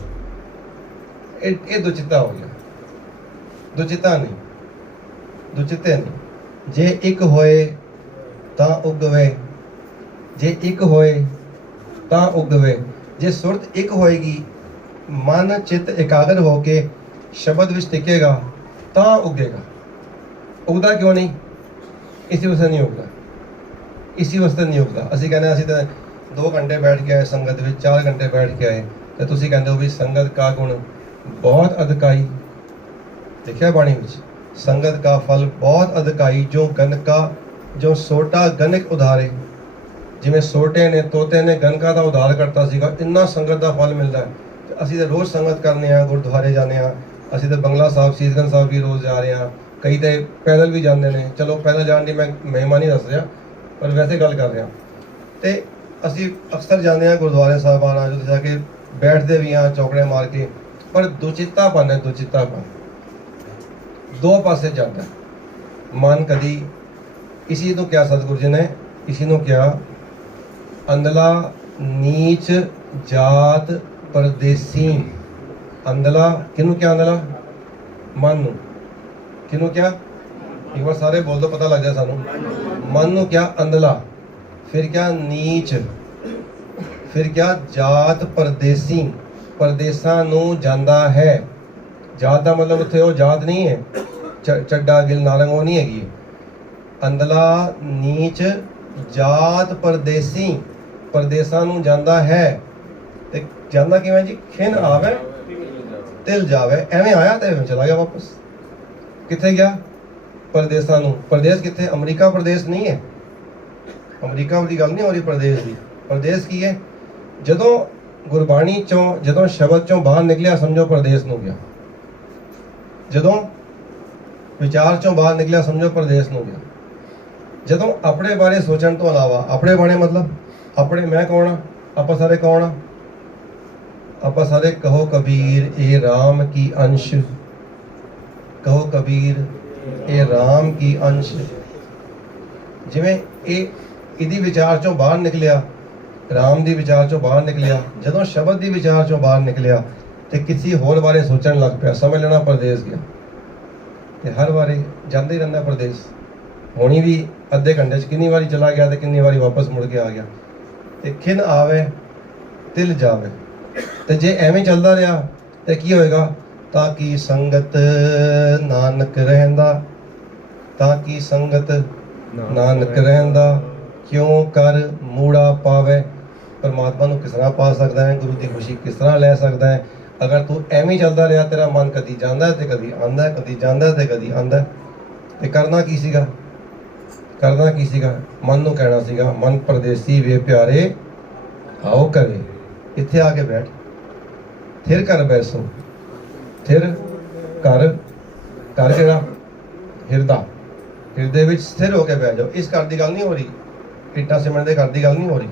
ਇਹ ਦੁਚਿੱਤਾ ਹੋ ਗਿਆ। ਦੁਚਿੱਤਾ ਨਹੀਂ, ਦੁਚਿੱਤੇ ਨਹੀਂ। ਜੇ ਇੱਕ ਹੋਏ ਤਾਂ ਉਗਵੇ, ਜੇ ਇੱਕ ਹੋਏ ਤਾਂ ਉਗਵੇ। ਜੇ ਸੁਰਤ ਇੱਕ ਹੋਏਗੀ, ਮਨ ਚਿੱਤ ਇਕਾਗਰ ਹੋ ਕੇ ਸ਼ਬਦ ਵਿੱਚ ਟਿਕੇਗਾ ਤਾਂ ਉਗੇਗਾ। ਉਗਦਾ ਕਿਉਂ ਨਹੀਂ? ਇਸੇ ਵਾਸਤੇ ਨਹੀਂ ਉਗਦਾ, ਇਸੇ ਵਾਸਤੇ ਨਹੀਂ ਉਗਦਾ। ਅਸੀਂ ਕਹਿੰਦੇ ਅਸੀਂ ਤਾਂ 2 ਘੰਟੇ ਬੈਠ ਕੇ ਆਏ ਸੰਗਤ ਵਿੱਚ, 4 ਘੰਟੇ ਬੈਠ ਕੇ ਆਏ, ਤੇ ਤੁਸੀਂ ਕਹਿੰਦੇ ਹੋ ਵੀ ਸੰਗਤ ਕਾ ਗੁਣ ਬਹੁਤ ਅਧਿਕਾਈ। ਲਿਖਿਆ ਬਾਣੀ ਵਿੱਚ, ਸੰਗਤ ਕਾ ਫਲ ਬਹੁਤ ਅਧਿਕਾਈ, ਜੋ ਗਨਕਾ ਜੋ ਸੋਟਾ ਗਨਕ ਉਧਾਰੇ। ਜਿਵੇਂ ਸੋਟੇ ਨੇ, ਤੋਤੇ ਨੇ ਗਨਕਾ ਦਾ ਉਧਾਰ ਕਰਤਾ ਸੀਗਾ, ਇੰਨਾ ਸੰਗਤ ਦਾ ਫਲ ਮਿਲਦਾ ਹੈ। ਤੇ ਅਸੀਂ ਤਾਂ ਰੋਜ਼ ਸੰਗਤ ਕਰਨੇ ਆ, ਗੁਰਦੁਆਰੇ ਜਾਂਦੇ ਆ, ਅਸੀਂ ਤਾਂ ਬੰਗਲਾ ਸਾਹਿਬ, ਸੀਸਗੰਜ ਸਾਹਿਬ ਵੀ ਰੋਜ਼ ਜਾ ਰਹੇ ਹਾਂ, ਕਈ ਤਾਂ ਪੈਦਲ ਵੀ ਜਾਂਦੇ ਨੇ। ਚਲੋ ਪੈਦਲ ਜਾਣ ਦੀ ਮੈਂ ਮਹਿਮਾ ਨਹੀਂ ਦੱਸ ਰਿਹਾ, ਪਰ ਵੈਸੇ ਗੱਲ ਕਰ ਰਿਹਾ। ਤੇ ਅਸੀਂ ਅਕਸਰ ਜਾਂਦੇ ਹਾਂ ਗੁਰਦੁਆਰੇ ਸਾਹਿਬਾਨਾਂ, ਜਦੋਂ ਜਾ ਕੇ ਬੈਠਦੇ ਵੀ ਹਾਂ ਚੌਕੜੇ ਮਾਰ ਕੇ, ਪਰ ਦੁਚਿੱਤਾਪਨ ਹੈ, ਦੁਚਿੱਤਾਪਨ ਦੋ ਪਾਸੇ ਜਾਂਦਾ। ਮਨ ਕਦੀ, ਇसी ਨੂੰ ਕਿਹਾ ਸਤਿਗੁਰੂ ਜੀ ਨੇ, ਇसी ਨੂੰ ਕਿਹਾ ਅੰਧਲਾ ਨੀਚ ਜਾਤ ਪਰਦੇਸੀ। ਅੰਧਲਾ ਕਿਹਨੂੰ ਕਿਹਾ? ਅੰਧਲਾ ਮਨ ਨੂੰ। ਕਿਹਨੂੰ ਕਿਹਾ? ਇੱਕ ਵਾਰ ਸਾਰੇ ਬੋਲ ਦੋ, ਪਤਾ ਲੱਗ ਜਾਏ ਸਾਨੂੰ। ਮਨ ਨੂੰ ਕਿਹਾ ਅੰਧਲਾ, ਫਿਰ ਕਿਹਾ ਨੀਚ, ਫਿਰ ਕਿਹਾ ਜਾਤ ਪਰਦੇਸੀ, ਪਰਦੇਸਾਂ ਨੂੰ ਜਾਂਦਾ ਹੈ। ਜਾਤ ਦਾ ਮਤਲਬ ਉੱਥੇ ਉਹ ਜਾਤ ਨਹੀਂ ਹੈ ਚੱਡਾ ਗਿਲ ਨਾਰੰਗ, ਉਹ ਨਹੀਂ ਹੈਗੀ। ਅੰਧਲਾ ਨੀਚ ਜਾਤ ਪਰਦੇਸੀ, ਪਰਦੇਸਾਂ ਨੂੰ ਜਾਂਦਾ ਹੈ। ਤੇ ਜਾਂਦਾ ਕਿਵੇਂ ਜੀ? ਖਿਨ ਆਵੇ ਤਿਲ ਜਾਵੇ। ਐਵੇਂ ਆਇਆ ਤੇ ਐਵੇਂ ਚਲਾ ਗਿਆ ਵਾਪਸ। ਕਿੱਥੇ ਗਿਆ? ਪਰਦੇਸਾਂ ਨੂੰ। ਪਰਦੇਸ ਕਿੱਥੇ? ਅਮਰੀਕਾ ਪ੍ਰਦੇਸ਼ ਨਹੀਂ ਹੈ, ਅਮਰੀਕਾ ਦੀ ਗੱਲ ਨਹੀਂ ਹੋ ਰਹੀ ਪ੍ਰਦੇਸ਼ ਦੀ। ਪ੍ਰਦੇਸ਼ ਕੀ ਹੈ? ਜਦੋਂ ਗੁਰਬਾਣੀ ਚੋਂ, ਜਦੋਂ ਸ਼ਬਦ ਚੋਂ ਬਾਹਰ ਨਿਕਲਿਆ, ਸਮਝੋ ਪ੍ਰਦੇਸ਼ ਨੂੰ ਗਿਆ। ਜਦੋਂ ਵਿਚਾਰ ਚੋਂ ਬਾਹਰ ਨਿਕਲਿਆ, ਸਮਝੋ ਪ੍ਰਦੇਸ਼ ਨੂੰ ਗਿਆ। ਜਦੋਂ ਆਪਣੇ ਬਾਰੇ ਸੋਚਣ ਤੋਂ ਇਲਾਵਾ, ਆਪਣੇ ਬਾਰੇ ਮਤਲਬ ਆਪਣੇ, ਮੈਂ ਕੌਣ ਆ, ਆਪਾਂ ਸਾਰੇ ਕੌਣ ਆ? ਆਪਾਂ ਸਾਰੇ ਕਹੋ ਕਬੀਰ ਇਹ ਰਾਮ ਕੀ ਅੰਸ਼, ਕਹੋ ਕਬੀਰ ਇਹ ਰਾਮ ਕੀ ਅੰਸ਼। ਜਿਵੇਂ ਇਹਦੀ ਵਿਚਾਰ ਚੋਂ ਬਾਹਰ ਨਿਕਲਿਆ, ਰਾਮ ਦੀ ਵਿਚਾਰ ਚੋਂ ਬਾਹਰ ਨਿਕਲਿਆ, ਜਦੋਂ ਸ਼ਬਦ ਦੀ ਵਿਚਾਰ ਚੋਂ ਬਾਹਰ ਨਿਕਲਿਆ ਤੇ ਕਿਸੇ ਹੋਰ ਬਾਰੇ ਸੋਚਣ ਲੱਗ ਪਿਆ, ਸਮਝ ਲੈਣਾ ਪ੍ਰਦੇਸ਼ ਗਿਆ। ਤੇ ਹਰ ਵਾਰੀ ਜਾਂਦੇ ਹੀ ਰਹਿੰਦਾ ਪ੍ਰਦੇਸ਼। ਹੋਣੀ ਵੀ ਅੱਧੇ ਘੰਟੇ 'ਚ ਕਿੰਨੀ ਵਾਰੀ ਚਲਾ ਗਿਆ ਤੇ ਕਿੰਨੀ ਵਾਰੀ ਵਾਪਸ ਮੁੜ ਕੇ ਆ ਗਿਆ। ਤੇ ਖਿਨ ਆਵੇ ਤਿਲ ਜਾਵੇ। ਤੇ ਜੇ ਐਵੇਂ ਚੱਲਦਾ ਰਿਹਾ ਤੇ ਕੀ ਹੋਏਗਾ? ਤਾਂ ਕਿ ਸੰਗਤ ਨਾਨਕ ਰਹਿੰਦਾ, ਤਾਂ ਕਿ ਸੰਗਤ ਨਾਨਕ ਰਹਿੰਦਾ, ਕਿਉਂ ਕਰ ਮੂੜਾ ਪਾਵੇ। ਪਰਮਾਤਮਾ ਨੂੰ ਕਿਸ ਤਰ੍ਹਾਂ ਪਾ ਸਕਦਾ ਹੈ, ਗੁਰੂ ਦੀ ਖੁਸ਼ੀ ਕਿਸ ਤਰ੍ਹਾਂ ਲੈ ਸਕਦਾ ਹੈ? ਅਗਰ ਤੂੰ ਐਵੇਂ ਚੱਲਦਾ ਰਿਹਾ, ਤੇਰਾ ਮਨ ਕਦੀ ਜਾਂਦਾ ਤੇ ਕਦੀ ਆਉਂਦਾ, ਕਦੀ ਜਾਂਦਾ ਤੇ ਕਦੀ ਆਉਂਦਾ। ਤੇ ਕਰਨਾ ਕੀ ਸੀਗਾ? ਕਰਨਾ ਕੀ ਸੀਗਾ? ਮਨ ਨੂੰ ਕਹਿਣਾ ਸੀਗਾ, ਮਨ ਪਰਦੇਸੀ ਵੇ ਪਿਆਰੇ ਆਓ ਕਰੇ, ਇੱਥੇ ਆ ਕੇ ਬੈਠ। ਥਿਰ ਕਰ ਬੈਸੋ, ਥਿਰ ਘਰ, ਘਰ ਕਿਹੜਾ? ਹਿਰਦਾ, ਹਿਰਦੇ ਵਿੱਚ ਸਥਿਰ ਹੋ ਕੇ ਬਹਿ ਜਾਓ। ਇਸ ਘਰ ਦੀ ਗੱਲ ਨਹੀਂ ਹੋ ਰਹੀ, ਇੱਟਾਂ ਸੀਮੈਂਟ ਦੇ ਘਰ ਦੀ ਗੱਲ ਨਹੀਂ ਹੋ ਰਹੀ,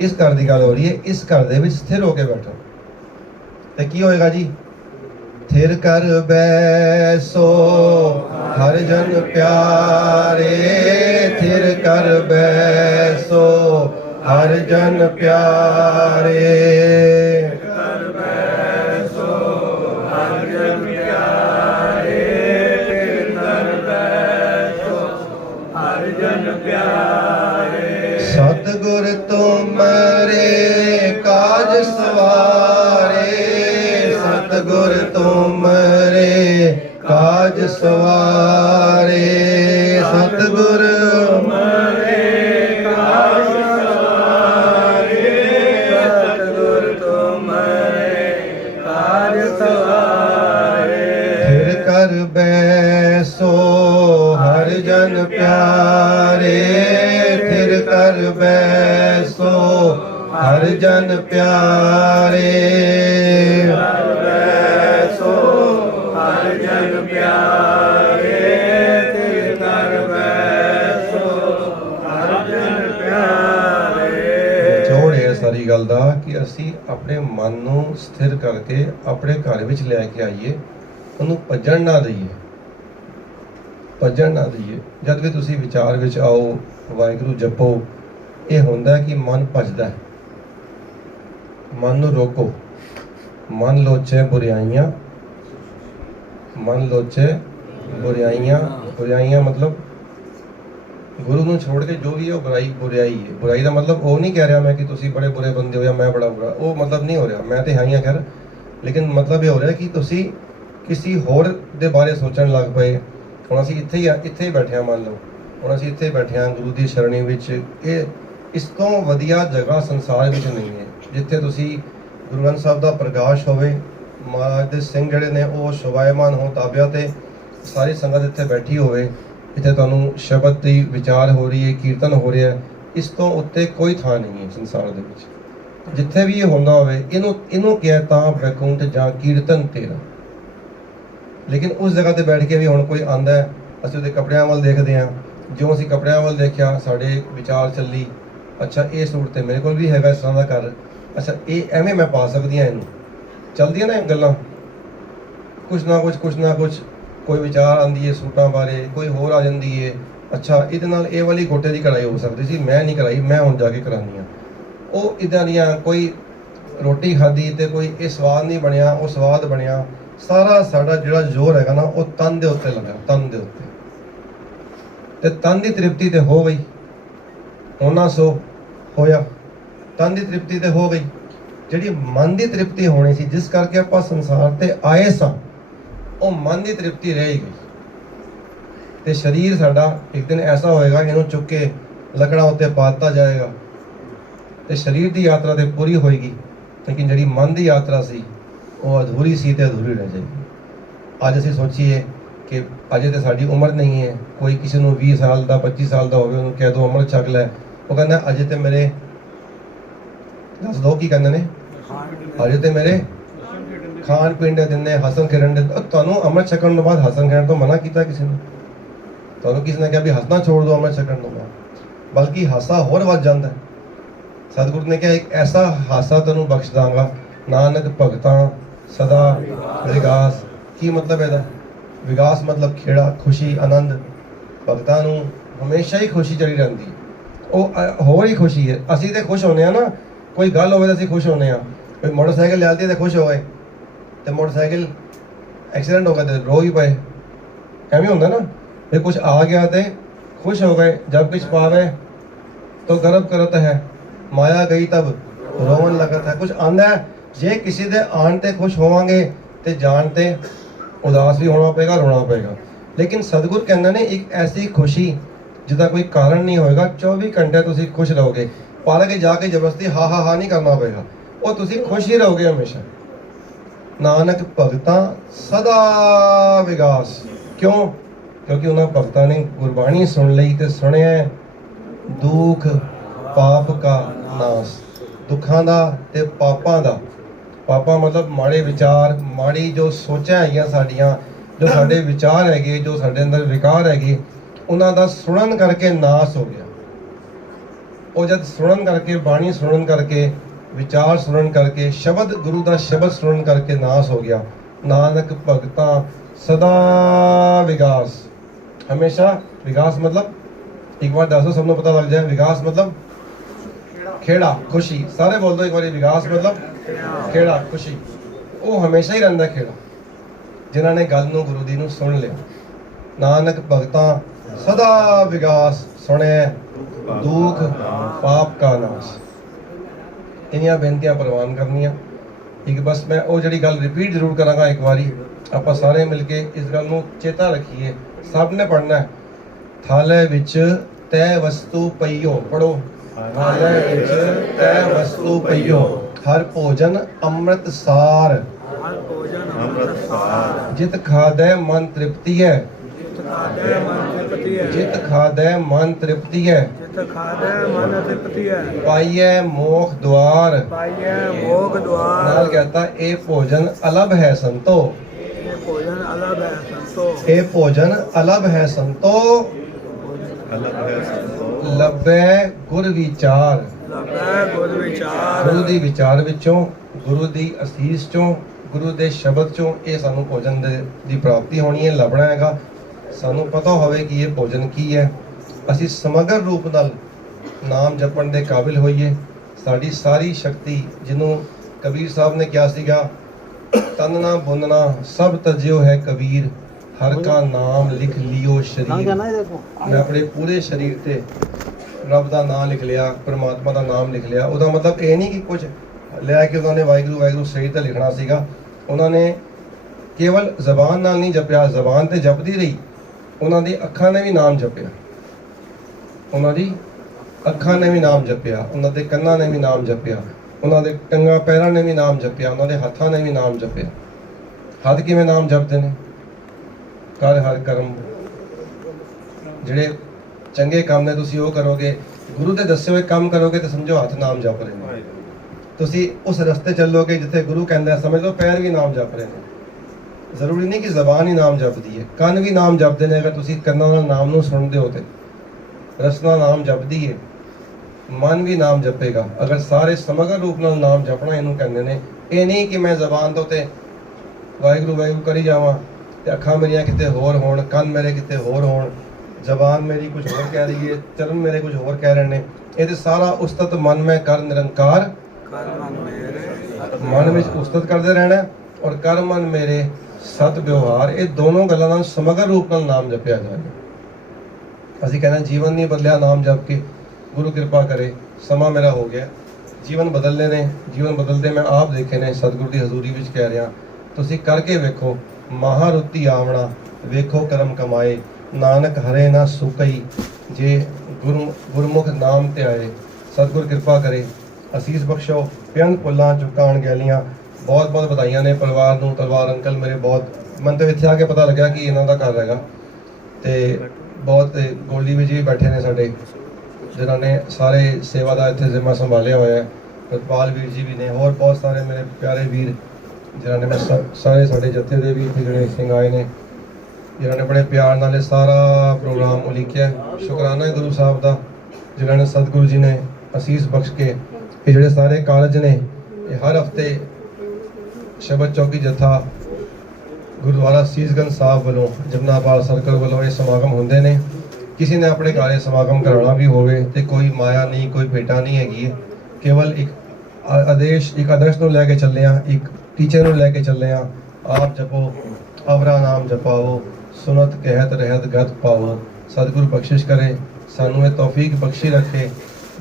ਇਸ ਘਰ ਦੀ ਗੱਲ ਹੋ ਰਹੀ ਹੈ। ਇਸ ਘਰ ਦੇ ਵਿੱਚ ਸਥਿਰ ਹੋ ਕੇ ਬੈਠੋ ਤੇ ਕੀ ਹੋਏਗਾ ਜੀ? ਥਿਰ ਕਰ ਬੈਸੋ ਹਰ ਜਨ ਪਿਆਰੇ, ਥਿਰ ਕਰ ਬੈਸੋ ਹਰ ਜਨ ਪਿਆਰੇ। सतगुर तुमरे काज सवारे, सतगुर तुमरे काज सवारे, सतगुर तुमरे काज सवारे, सतगुर तुमरे काज सवारे। फिर कर बैसो हर जन प्यारे, फिर कर बैसो हर जन प्यारे, कर बैसो हर जन प्यारे, फिर ਅਸੀਂ ਆਪਣੇ ਮਨ ਨੂੰ ਸਥਿਰ ਕਰਕੇ ਆਪਣੇ ਘਰ ਵਿੱਚ ਲੈ ਕੇ ਆਈਏ, ਉਹਨੂੰ ਭੱਜਣ ਨਾ ਦਈਏ, ਭੱਜਣ ਨਾ ਦਈਏ। ਜਦ ਵੀ ਤੁਸੀਂ ਵਿਚਾਰ ਵਿੱਚ ਆਓ, ਵਾਹਿਗੁਰੂ ਜਪੋ, ਇਹ ਹੁੰਦਾ ਕਿ ਮਨ ਭੱਜਦਾ ਹੈ। ਮਨ ਨੂੰ ਰੋਕੋ। ਮਨ ਲੋਚੇ ਬੁਰਾਈਆਂ, ਮਨ ਲੋਚੇ ਬੁਰਾਈਆਂ, ਬੁਰਾਈਆਂ ਮਤਲਬ ਗੁਰੂ ਨੂੰ ਛੋੜ ਕੇ ਜੋ ਵੀ ਹੈ ਉਹ ਬੁਰਾਈ ਹੈ। ਬੁਰਾਈ ਦਾ ਮਤਲਬ ਉਹ ਨਹੀਂ ਕਹਿ ਰਿਹਾ ਮੈਂ ਕਿ ਤੁਸੀਂ ਬੜੇ ਬੁਰੇ ਬੰਦੇ ਹੋ ਜਾਂ ਮੈਂ ਬੜਾ ਬੁਰਾ, ਉਹ ਮਤਲਬ ਨਹੀਂ ਹੋ ਰਿਹਾ। ਮੈਂ ਤੇ ਹਾਂ ਹੀ ਖੈਰ, ਲੇਕਿਨ ਮਤਲਬ ਇਹ ਹੋ ਰਿਹਾ ਕਿ ਤੁਸੀਂ ਕਿਸੇ ਹੋਰ ਦੇ ਬਾਰੇ ਸੋਚਣ ਲੱਗ ਪਏ। ਹੁਣ ਅਸੀਂ ਇੱਥੇ ਹੀ ਬੈਠੇ ਹਾਂ, ਮੰਨ ਲਓ ਹੁਣ ਅਸੀਂ ਇੱਥੇ ਬੈਠੇ ਹਾਂ ਗੁਰੂ ਦੀ ਸ਼ਰਣੀ ਵਿੱਚ। ਇਹ ਇਸ ਤੋਂ ਵਧੀਆ ਜਗ੍ਹਾ ਸੰਸਾਰ ਵਿੱਚ ਨਹੀਂ ਹੈ ਜਿੱਥੇ ਤੁਸੀਂ ਗੁਰੂ ਗ੍ਰੰਥ ਸਾਹਿਬ ਦਾ ਪ੍ਰਕਾਸ਼ ਹੋਵੇ, ਮਹਾਰਾਜ ਦੇ ਸਿੰਘ ਜਿਹੜੇ ਨੇ ਉਹ ਸ਼ੋਭਾਇਮਾਨ ਹੋ ਤਾਬਿਆਂ ਤੇ, ਸਾਰੀ ਸੰਗਤ ਇੱਥੇ ਬੈਠੀ ਹੋਵੇ, ਇੱਥੇ ਤੁਹਾਨੂੰ ਸ਼ਬਦ ਦੀ ਵਿਚਾਰ ਹੋ ਰਹੀ ਹੈ, ਕੀਰਤਨ ਹੋ ਰਿਹਾ ਹੈ। ਇਸ ਤੋਂ ਉੱਤੇ ਕੋਈ ਥਾਂ ਨਹੀਂ ਹੈ ਸੰਸਾਰ ਦੇ ਵਿੱਚ। ਜਿੱਥੇ ਵੀ ਇਹ ਹੁੰਦਾ ਹੋਵੇ, ਇਹਨੂੰ ਕਿਹਾ ਤਾਂ ਵੈਕੁੰਠ ਜਾਂ ਕੀਰਤਨ ਤੇਰਾ। ਲੇਕਿਨ ਉਸ ਜਗ੍ਹਾ ਤੇ ਬੈਠ ਕੇ ਵੀ ਹੁਣ ਕੋਈ ਆਂਦਾ ਹੈ, ਅਸੀਂ ਉਹਦੇ ਕੱਪੜਿਆਂ ਵੱਲ ਦੇਖਦੇ ਹਾਂ। ਜਿਉਂ ਅਸੀਂ ਕੱਪੜਿਆਂ ਵੱਲ ਦੇਖਿਆ, ਸਾਡੇ ਵਿਚਾਰ ਚੱਲੀ, ਅੱਛਾ ਇਹ ਸੂਟ ਤੇ ਮੇਰੇ ਕੋਲ ਵੀ ਹੈਗਾ ਇਸ ਤਰ੍ਹਾਂ ਦਾ ਕਰ, ਅੱਛਾ ਇਹ ਐਵੇਂ ਮੈਂ ਪਾ ਸਕਦੀ ਹਾਂ, ਇਹਨੂੰ ਚੱਲਦੀਆਂ ਨਾ ਇਹ ਗੱਲਾਂ, ਕੁਛ ਨਾ ਕੁਛ ਕੋਈ ਵਿਚਾਰ ਆਉਂਦੀ ਹੈ ਸੂਟਾਂ ਬਾਰੇ, ਕੋਈ ਹੋਰ ਆ ਜਾਂਦੀ ਹੈ, ਅੱਛਾ ਇਹਦੇ ਨਾਲ ਇਹ ਵਾਲੀ ਗੋਟੇ ਦੀ ਕਢਾਈ ਹੋ ਸਕਦੀ ਸੀ, ਮੈਂ ਨਹੀਂ ਕਰਾਈ, ਮੈਂ ਹੁਣ ਜਾ ਕੇ ਕਰਾਉਂਦੀ ਹਾਂ। ਉਹ ਇੱਦਾਂ ਦੀਆਂ, ਕੋਈ ਰੋਟੀ ਖਾਧੀ ਤੇ ਕੋਈ ਇਹ ਸਵਾਦ ਨਹੀਂ ਬਣਿਆ, ਉਹ ਸਵਾਦ ਬਣਿਆ। ਸਾਰਾ ਸਾਡਾ ਜਿਹੜਾ ਜ਼ੋਰ ਹੈਗਾ ਨਾ ਉਹ ਤਨ ਦੇ ਉੱਤੇ ਲੱਗਾ, ਤਨ ਦੇ ਉੱਤੇ। ਤੇ ਤਨ ਦੀ ਤ੍ਰਿਪਤੀ ਤੇ ਹੋ ਗਈ, ਹੋਣਾ ਸੋ ਹੋਇਆ, ਤਨ ਦੀ ਤ੍ਰਿਪਤੀ ਤੇ ਹੋ ਗਈ। ਜਿਹੜੀ ਮਨ ਦੀ ਤ੍ਰਿਪਤੀ ਹੋਣੀ ਸੀ, ਜਿਸ ਕਰਕੇ ਆਪਾਂ ਸੰਸਾਰ ਤੇ ਆਏ ਸਾਂ, ਉਹ ਮਨ ਦੀ ਤ੍ਰਿਪਤੀ ਰਹਿ ਗਈ। ਤੇ ਸਰੀਰ ਸਾਡਾ ਇੱਕ ਦਿਨ ਐਸਾ ਹੋਏਗਾ, ਇਹਨੂੰ ਚੁੱਕ ਕੇ ਲੱਕੜਾਂ ਉੱਤੇ ਪਾ ਦਿੱਤਾ ਜਾਏਗਾ ਤੇ ਸਰੀਰ ਦੀ ਯਾਤਰਾ ਤੇ ਪੂਰੀ ਹੋਏਗੀ, ਲੇਕਿਨ ਜਿਹੜੀ ਮਨ ਦੀ ਯਾਤਰਾ ਸੀ ਉਹ ਅਧੂਰੀ ਸੀ ਤੇ ਅਧੂਰੀ ਰਹਿ ਜਾਏਗੀ। ਅੱਜ ਅਸੀਂ ਸੋਚੀਏ ਕਿ ਅਜੇ ਤੇ ਸਾਡੀ ਉਮਰ ਨਹੀਂ ਹੈ, ਕੋਈ ਕਿਸੇ ਨੂੰ 20 ਸਾਲ ਦਾ 25 ਸਾਲ ਦਾ ਹੋਵੇ, ਉਹਨੂੰ ਕਹਿ ਦੋ ਅੰਮ੍ਰਿਤ ਛਕ ਲੈ, ਉਹ ਕਹਿੰਦਾ ਅਜੇ ਤੇ ਮੇਰੇ, ਦੱਸ ਦੋ ਕੀ ਕਹਿੰਦੇ ਨੇ, ਅਜੇ ਤੇ ਮੇਰੇ ਖਾਣ ਪੀਣ ਦੇ ਦਿਨ ਨੇ, ਹੱਸਣ ਖੇਡਣ ਦੇ। ਤੁਹਾਨੂੰ ਅੰਮ੍ਰਿਤ ਛਕਣ ਤੋਂ ਬਾਅਦ ਹੱਸਣ ਖੇਡਣ ਤੋਂ ਮਨਾ ਕੀਤਾ ਕਿਸੇ ਨੇ? ਤੁਹਾਨੂੰ ਕਿਸੇ ਨੇ ਕਿਹਾ ਵੀ ਹੱਸਣਾ ਛੋੜ ਦਿਓ ਅੰਮ੍ਰਿਤ ਛਕਣ ਤੋਂ ਬਾਅਦ? ਬਲਕਿ ਹਾਸਾ ਹੋਰ ਵੱਧ ਜਾਂਦਾ। ਸਤਿਗੁਰੂ ਨੇ ਕਿਹਾ ਇੱਕ ਐਸਾ ਹਾਸਾ ਤੈਨੂੰ ਬਖਸ਼ ਦਾਂਗਾ, ਨਾਨਕ ਭਗਤਾਂ ਸਦਾ ਵਿਗਾਸ। ਕੀ ਮਤਲਬ ਇਹਦਾ? ਵਿਗਾਸ ਮਤਲਬ ਖੇੜਾ, ਖੁਸ਼ੀ, ਆਨੰਦ। ਭਗਤਾਂ ਨੂੰ ਹਮੇਸ਼ਾ ਹੀ ਖੁਸ਼ੀ ਚੜੀ ਰਹਿੰਦੀ, ਉਹ ਹੋਰ ਹੀ ਖੁਸ਼ੀ ਹੈ। ਅਸੀਂ ਤੇ ਖੁਸ਼ ਹੁੰਦੇ ਹਾਂ ਨਾ, ਕੋਈ ਗੱਲ ਹੋਵੇ ਤਾਂ ਅਸੀਂ ਖੁਸ਼ ਹੁੰਦੇ ਹਾਂ। ਕੋਈ ਮੋਟਰਸਾਈਕਲ ਲੈ ਆਤੀ ਤੇ ਖੁਸ਼ ਹੋ ਗਏ, ਤੇ ਮੋਟਰਸਾਈਕਲ ਐਕਸੀਡੈਂਟ ਹੋ ਗਿਆ ਤੇ ਰੋ ਹੀ ਪਏ, ਐਵੇਂ ਹੁੰਦਾ ਨਾ। ਫਿਰ ਕੁਝ ਆ ਗਿਆ ਤੇ खुश हो गए, जब कुछ पावे तो गर्व करत है, माया गई तब रोवन लगत है। कुछ आंदा है, जे किसी दे आन ते खुश होवांगे ते जान ते उदास भी होना पेगा, रोना पेगा। लेकिन सतगुर कहंदे ने एक ऐसी खुशी जिसका कोई कारण नहीं होएगा, 24 घंटे तुसी खुश रहोगे। पार्क के जाके जबरदस्ती हा हा हा नहीं करना पेगा, वो तुसी खुश ही रहोगे हमेशा। नानक भगतां सदा विगास। क्यों? क्योंकि उन्होंने भगतां ने गुरबाणी सुन ली ते सुनिया दुख पाप का नाश, दुखां दा ते पापां दा। पापा मतलब माड़े विचार, माड़ी जो सोचां हैगियां साडियां, जो साडे विचार हैगे, जो साडे अंदर विकार हैगे, उन्हां दा सुनन करके नाश हो गया। ਉਹ जब सुनन करके, बाणी सुनन करके, विचार सुनन करके, शब्द गुरु का शब्द सुनन करके नाश हो गया। नानक भगता सदा विगास। हमेशा विगास मतलब एक बार दसो, सबको पता लग जाए। विगास मतलब खेड़ा, खुशी। सारे बोल दो एक बार, विगास मतलब खेड़ा, खुशी। वो हमेशा ही रहता खेड़ा जिन्होंने गल नूं गुरु दी नूं सुन लिया। नानक भगता सदा विगास, सुने दुख पाप का नाश। इन्नियां बेनतियां प्रवान करनियां। एक बस मैं वो जी गल रिपीट जरूर करांगा एक बारी, आपां सारे मिल के इस गल नूं चेता रखिए। सब ने पढ़ना है। थाले विच तय वस्तु पईओ, पढ़ो। थाले विच तय वस्तु पईओ, हर भोजन अमृत सार। जित खादे मन तृप्ति है, जित खादे मन तृप्ति है, पाइए मोख द्वार। नाल कहता ए भोजन अलग है संतो, ए भोजन अलग है संतो, लभे गुर विचार। ਗੁਰ ਵਿਚਾਰ ਗੁਰੂ ਦੀ ਵਿਚਾਰ ਵਿੱਚੋਂ, ਗੁਰੂ ਦੀ ਅਸੀਸ ਚੋਂ, ਗੁਰੂ ਦੇ ਸ਼ਬਦ ਚੋਂ ਇਹ ਸਾਨੂੰ ਭੋਜਨ ਦੀ ਪ੍ਰਾਪਤੀ ਹੋਣੀ ਹੈ, ਲੱਭਣਾ ਹੈਗਾ। ਸਾਨੂੰ ਪਤਾ ਹੋਵੇ ਕਿ ਇਹ ਭੋਜਨ ਕੀ ਹੈ, ਅਸੀਂ ਸਮਗਰ ਰੂਪ ਨਾਲ ਨਾਮ ਜਪਣ ਦੇ ਕਾਬਿਲ ਹੋਈਏ। ਸਾਡੀ ਸਾਰੀ ਸ਼ਕਤੀ, ਜਿਹਨੂੰ ਕਬੀਰ ਸਾਹਿਬ ਨੇ ਕਿਹਾ ਸੀਗਾ, ਤਨ ਨਾ ਬੁੰਦਨਾ ਸਭ ਤਜਿਓ ਹੈ ਕਬੀਰ, ਹਰ ਕਾ ਨਾਮ ਲਿਖ ਲਿਓ ਸ਼ਰੀਰ। ਮੈਂ ਆਪਣੇ ਪੂਰੇ ਸਰੀਰ ਤੇ ਰੱਬ ਦਾ ਨਾਮ ਲਿਖ ਲਿਆ, ਪਰਮਾਤਮਾ ਦਾ ਨਾਮ ਲਿਖ ਲਿਆ। ਉਹਦਾ ਮਤਲਬ ਇਹ ਨਹੀਂ ਕਿ ਕੁਝ ਲੈ ਕੇ ਉਹਨਾਂ ਨੇ ਵਾਹਿਗੁਰੂ ਵਾਹਿਗੁਰੂ ਸਰੀਰ ਤੇ ਲਿਖਣਾ ਸੀਗਾ। ਉਹਨਾਂ ਨੇ ਕੇਵਲ ਜ਼ਬਾਨ ਨਾਲ ਨਹੀਂ ਜਪਿਆ, ਜ਼ਬਾਨ ਤੇ ਜਪਦੀ ਰਹੀ, ਉਹਨਾਂ ਦੀ ਅੱਖਾਂ ਨੇ ਵੀ ਨਾਮ ਜਪਿਆ, ਉਹਨਾਂ ਦੀ ਅੱਖਾਂ ਨੇ ਵੀ ਨਾਮ ਜਪਿਆ, ਉਹਨਾਂ ਦੇ ਕੰਨਾਂ ਨੇ ਵੀ ਨਾਮ ਜਪਿਆ, ਉਹਨਾਂ ਦੇ ਟੰਗਾਂ ਪੈਰਾਂ ਨੇ ਵੀ ਨਾਮ ਜਪਿਆ, ਉਹਨਾਂ ਦੇ ਹੱਥਾਂ ਨੇ ਵੀ ਨਾਮ ਜਪਿਆ। ਹੱਥ ਕਿਵੇਂ ਨਾਮ ਜਪਦੇ ਨੇ? ਕਰ ਹਰ ਕਰਮ, ਜਿਹੜੇ ਚੰਗੇ ਕੰਮ ਨੇ ਤੁਸੀਂ ਉਹ ਕਰੋਗੇ, ਗੁਰੂ ਦੇ ਦੱਸੇ ਹੋਏ ਕੰਮ ਕਰੋਗੇ ਤਾਂ ਸਮਝੋ ਹੱਥ ਨਾਮ ਜਪ ਰਹੇ ਨੇ। ਤੁਸੀਂ ਉਸ ਰਸਤੇ ਚੱਲੋਗੇ ਜਿੱਥੇ ਗੁਰੂ ਕਹਿੰਦਾ, ਸਮਝ ਲਓ ਪੈਰ ਵੀ ਨਾਮ ਜਪ ਰਹੇ ਨੇ। ਜ਼ਰੂਰੀ ਨਹੀਂ ਕਿ ਜ਼ਬਾਨ ਹੀ ਨਾਮ ਜਪਦੀ ਹੈ, ਕੰਨ ਵੀ ਨਾਮ ਜਪਦੇ ਨੇ। ਅਗਰ ਤੁਸੀਂ ਕੰਨਾਂ ਨਾਲ ਨਾਮ ਨੂੰ ਸੁਣਦੇ ਹੋ ਤੇ ਰਸਨਾ ਨਾਮ ਜਪਦੀ ਹੈ, ਮਨ ਵੀ ਨਾਮ ਜਪੇਗਾ। ਅਗਰ ਸਾਰੇ ਸਮਗਰ ਰੂਪ ਨਾਲ ਨਾਮ ਜਪਣਾ ਇਹਨੂੰ ਕਹਿੰਦੇ ਨੇ। ਇਹ ਨਹੀਂ ਕਿ ਮੈਂ ਜ਼ਬਾਨ ਤੋਂ ਤੇ ਵਾਹਿਗੁਰੂ ਵਾਹਿਗੁਰੂ ਕਰੀ ਜਾਵਾਂ ਤੇ ਅੱਖਾਂ ਮੇਰੀਆਂ ਕਿਤੇ ਹੋਰ ਹੋਣ, ਕੰਨ ਮੇਰੇ ਕਿਤੇ ਹੋਰ ਹੋਣ, ਜ਼ਬਾਨ ਮੇਰੀ ਕੁਝ ਹੋਰ ਕਹਿ ਰਹੀ ਹੈ, ਚਰਨ ਮੇਰੇ ਕੁਝ ਹੋਰ ਕਹਿ ਰਹੇ ਨੇ। ਇਹ ਤੇ ਸਾਰਾ ਉਸਤਤ ਮਨ ਮੈਂ ਕਰ ਨਿਰੰਕਾਰ, ਮਨ ਵਿੱਚ ਉਸਤਤ ਕਰਦੇ ਰਹਿਣਾ, ਔਰ ਕਰ ਮਨ ਮੇਰੇ ਸਤ ਵਿਵਹਾਰ। ਇਹ ਦੋਨੋਂ ਗੱਲਾਂ ਨਾਲ ਸਮਗਰ ਰੂਪ ਨਾਲ ਨਾਮ ਜਪਿਆ ਜਾਏ। ਅਸੀਂ ਕਹਿੰਦੇ ਜੀਵਨ ਨਹੀਂ ਬਦਲਿਆ ਨਾਮ ਜਪ ਕੇ, ਗੁਰੂ ਕਿਰਪਾ ਕਰੇ। ਸਮਾਂ ਮੇਰਾ ਹੋ ਗਿਆ, ਜੀਵਨ ਬਦਲਨੇ ਨੇ, ਜੀਵਨ ਬਦਲਦੇ ਮੈਂ ਆਪ ਦੇਖੇ ਨੇ। ਸਤਿਗੁਰੂ ਦੀ ਹਜ਼ੂਰੀ ਵਿੱਚ ਕਹਿ ਰਿਹਾ, ਤੁਸੀਂ ਕਰਕੇ ਵੇਖੋ। ਮਹਾਰੁੱਤੀ ਆਵਣਾ ਵੇਖੋ ਕਰਮ ਕਮਾਏ, ਨਾਨਕ ਹਰੇ ਨਾ ਸੁਕਈ ਜੇ ਗੁਰਮੁਖ ਨਾਮ ਤੇ ਆਏ। ਸਤਿਗੁਰ ਕਿਰਪਾ ਕਰੇ, ਅਸੀਸ ਬਖਸ਼ੋ। ਪਿੰਡ ਪੁੱਲਾਂ ਚੁਕਾਣ ਗੈਲੀਆਂ, ਬਹੁਤ ਬਹੁਤ ਵਧਾਈਆਂ ਨੇ ਪਰਿਵਾਰ ਨੂੰ। ਤਲਵਾਰ ਅੰਕਲ ਮੇਰੇ ਬਹੁਤ, ਮਨ ਤੇ ਇੱਥੇ ਆ ਕੇ ਪਤਾ ਲੱਗਿਆ ਕਿ ਇਹਨਾਂ ਦਾ ਘਰ ਹੈਗਾ। ਤੇ ਬਹੁਤ ਗੋਲਡੀ ਵਿੱਚ ਵੀ ਬੈਠੇ ਨੇ ਸਾਡੇ, ਜਿਨ੍ਹਾਂ ਨੇ ਸਾਰੇ ਸੇਵਾ ਦਾ ਇੱਥੇ ਜ਼ਿੰਮਾ ਸੰਭਾਲਿਆ ਹੋਇਆ ਹੈ। ਰਤਪਾਲ ਵੀਰ ਜੀ ਵੀ ਨੇ, ਹੋਰ ਬਹੁਤ ਸਾਰੇ ਮੇਰੇ ਪਿਆਰੇ ਵੀਰ ਜਿਨ੍ਹਾਂ ਨੇ ਸਾਰੇ ਸਾਡੇ ਜੱਥੇ ਦੇ ਵੀ ਇੱਥੇ ਜਿਹੜੇ ਸਿੰਘ ਆਏ ਨੇ, ਜਿਨ੍ਹਾਂ ਨੇ ਬੜੇ ਪਿਆਰ ਨਾਲ ਇਹ ਸਾਰਾ ਪ੍ਰੋਗਰਾਮ ਉਲੀਕਿਆ। ਸ਼ੁਕਰਾਨਾ ਹੈ ਗੁਰੂ ਸਾਹਿਬ ਦਾ, ਜਿਨ੍ਹਾਂ ਨੇ ਸਤਿਗੁਰੂ ਜੀ ਨੇ ਅਸੀਸ ਬਖਸ਼ ਕੇ ਇਹ ਜਿਹੜੇ ਸਾਰੇ ਕਾਰਜ ਨੇ, ਇਹ ਹਰ ਹਫਤੇ ਸ਼ਬਦ ਚੌਕੀ ਜੱਥਾ ਗੁਰਦੁਆਰਾ ਸੀਸਗੰਜ ਸਾਹਿਬ ਵੱਲੋਂ, ਜਮਨਾਬਾਦ ਸਰਕਲ ਵੱਲੋਂ ਇਹ ਸਮਾਗਮ ਹੁੰਦੇ ਨੇ। ਕਿਸੇ ਨੇ ਆਪਣੇ ਘਰ ਸਮਾਗਮ ਕਰਾਉਣਾ ਵੀ ਹੋਵੇ ਤੇ ਕੋਈ ਮਾਇਆ ਨਹੀਂ, ਕੋਈ ਭੇਟਾ ਨਹੀਂ ਹੈਗੀ ਹੈ। ਕੇਵਲ ਇੱਕ ਆਦਰਸ਼ ਨੂੰ ਲੈ ਕੇ ਚੱਲੇ ਹਾਂ, ਇੱਕ ਟੀਚਰ ਨੂੰ ਲੈ ਕੇ ਚੱਲੇ ਹਾਂ। ਆਪ ਜਪੋ ਅਵਰਾ ਨਾਮ ਜਪਾਓ, ਸੁਨਤ ਕਹਿਤ ਰਹਿਤ ਗਤ ਪਾਓ। ਸਤਿਗੁਰੂ ਬਖਸ਼ਿਸ਼ ਕਰੇ, ਸਾਨੂੰ ਇਹ ਤੌਫੀਕ ਬਖਸ਼ੀ ਰੱਖੇ।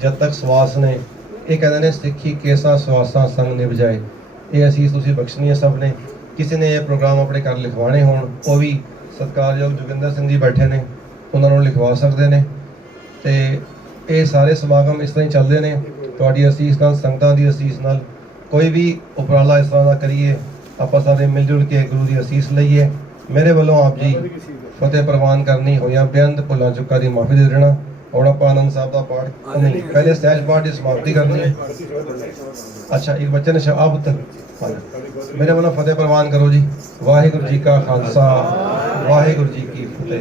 ਜਦ ਤੱਕ ਸਵਾਸ ਨੇ, ਇਹ ਕਹਿੰਦੇ ਨੇ ਸਿੱਖੀ ਕੇਸਾ ਸਵਾਸਾਂ ਸੰਗ ਨਿਭ ਜਾਏ। ਇਹ ਅਸੀਸ ਤੁਸੀਂ ਬਖਸ਼ਣੀ ਹੈ ਸਭ ਨੇ। ਕਿਸੇ ਨੇ ਇਹ ਪ੍ਰੋਗਰਾਮ ਆਪਣੇ ਘਰ ਲਿਖਵਾਉਣੇ ਹੋਣ, ਉਹ ਵੀ ਸਤਿਕਾਰਯੋਗ ਜੋਗਿੰਦਰ ਸਿੰਘ ਜੀ ਬੈਠੇ ਨੇ, ਉਹਨਾਂ ਨੂੰ ਲਿਖਵਾ ਸਕਦੇ ਨੇ। ਤੇ ਇਹ ਸਾਰੇ ਸਮਾਗਮ ਇਸ ਤਰ੍ਹਾਂ ਹੀ ਚੱਲਦੇ ਨੇ, ਤੁਹਾਡੀ ਅਸੀਸ ਨਾਲ, ਸੰਗਤਾਂ ਦੀ ਅਸੀਸ ਨਾਲ। ਕੋਈ ਵੀ ਉਪਰਾਲਾ ਇਸ ਤਰ੍ਹਾਂ ਦਾ ਕਰੀਏ, ਆਪਾਂ ਸਾਰੇ ਮਿਲ ਜੁਲ ਕੇ ਗੁਰੂ ਦੀ ਅਸੀਸ ਲਈਏ। ਮੇਰੇ ਵੱਲੋਂ ਆਪ ਜੀ ਫਤਿਹ ਪ੍ਰਵਾਨ ਕਰਨੀ ਹੋਈਆਂ ਬੇਅੰਤ ਭੁੱਲਾਂ ਚੁੱਕਾਂ ਦੀ ਮਾਫੀ ਦੇ ਦੇਣਾ। ਹੁਣ ਆਪਾਂ ਆਨੰਦ ਸਾਹਿਬ ਦਾ ਪਾਠ ਨਹੀਂ, ਪਹਿਲੇ ਸਹਿਜ ਪਾਠ ਦੀ ਸਮਾਪਤੀ ਕਰਨੀ ਹੈ। ਅੱਛਾ, ਇੱਕ ਬੱਚੇ ਨੇ ਸ਼ਹਾਬਤ, ਮੇਰੇ ਵੱਲੋਂ ਫਤਿਹ ਪ੍ਰਵਾਨ ਕਰੋ ਜੀ। ਵਾਹਿਗੁਰੂ ਜੀ ਕਾ ਖਾਲਸਾ, ਵਾਹਿਗੁਰੂ ਜੀ ਕੀ ਫਤਿਹ।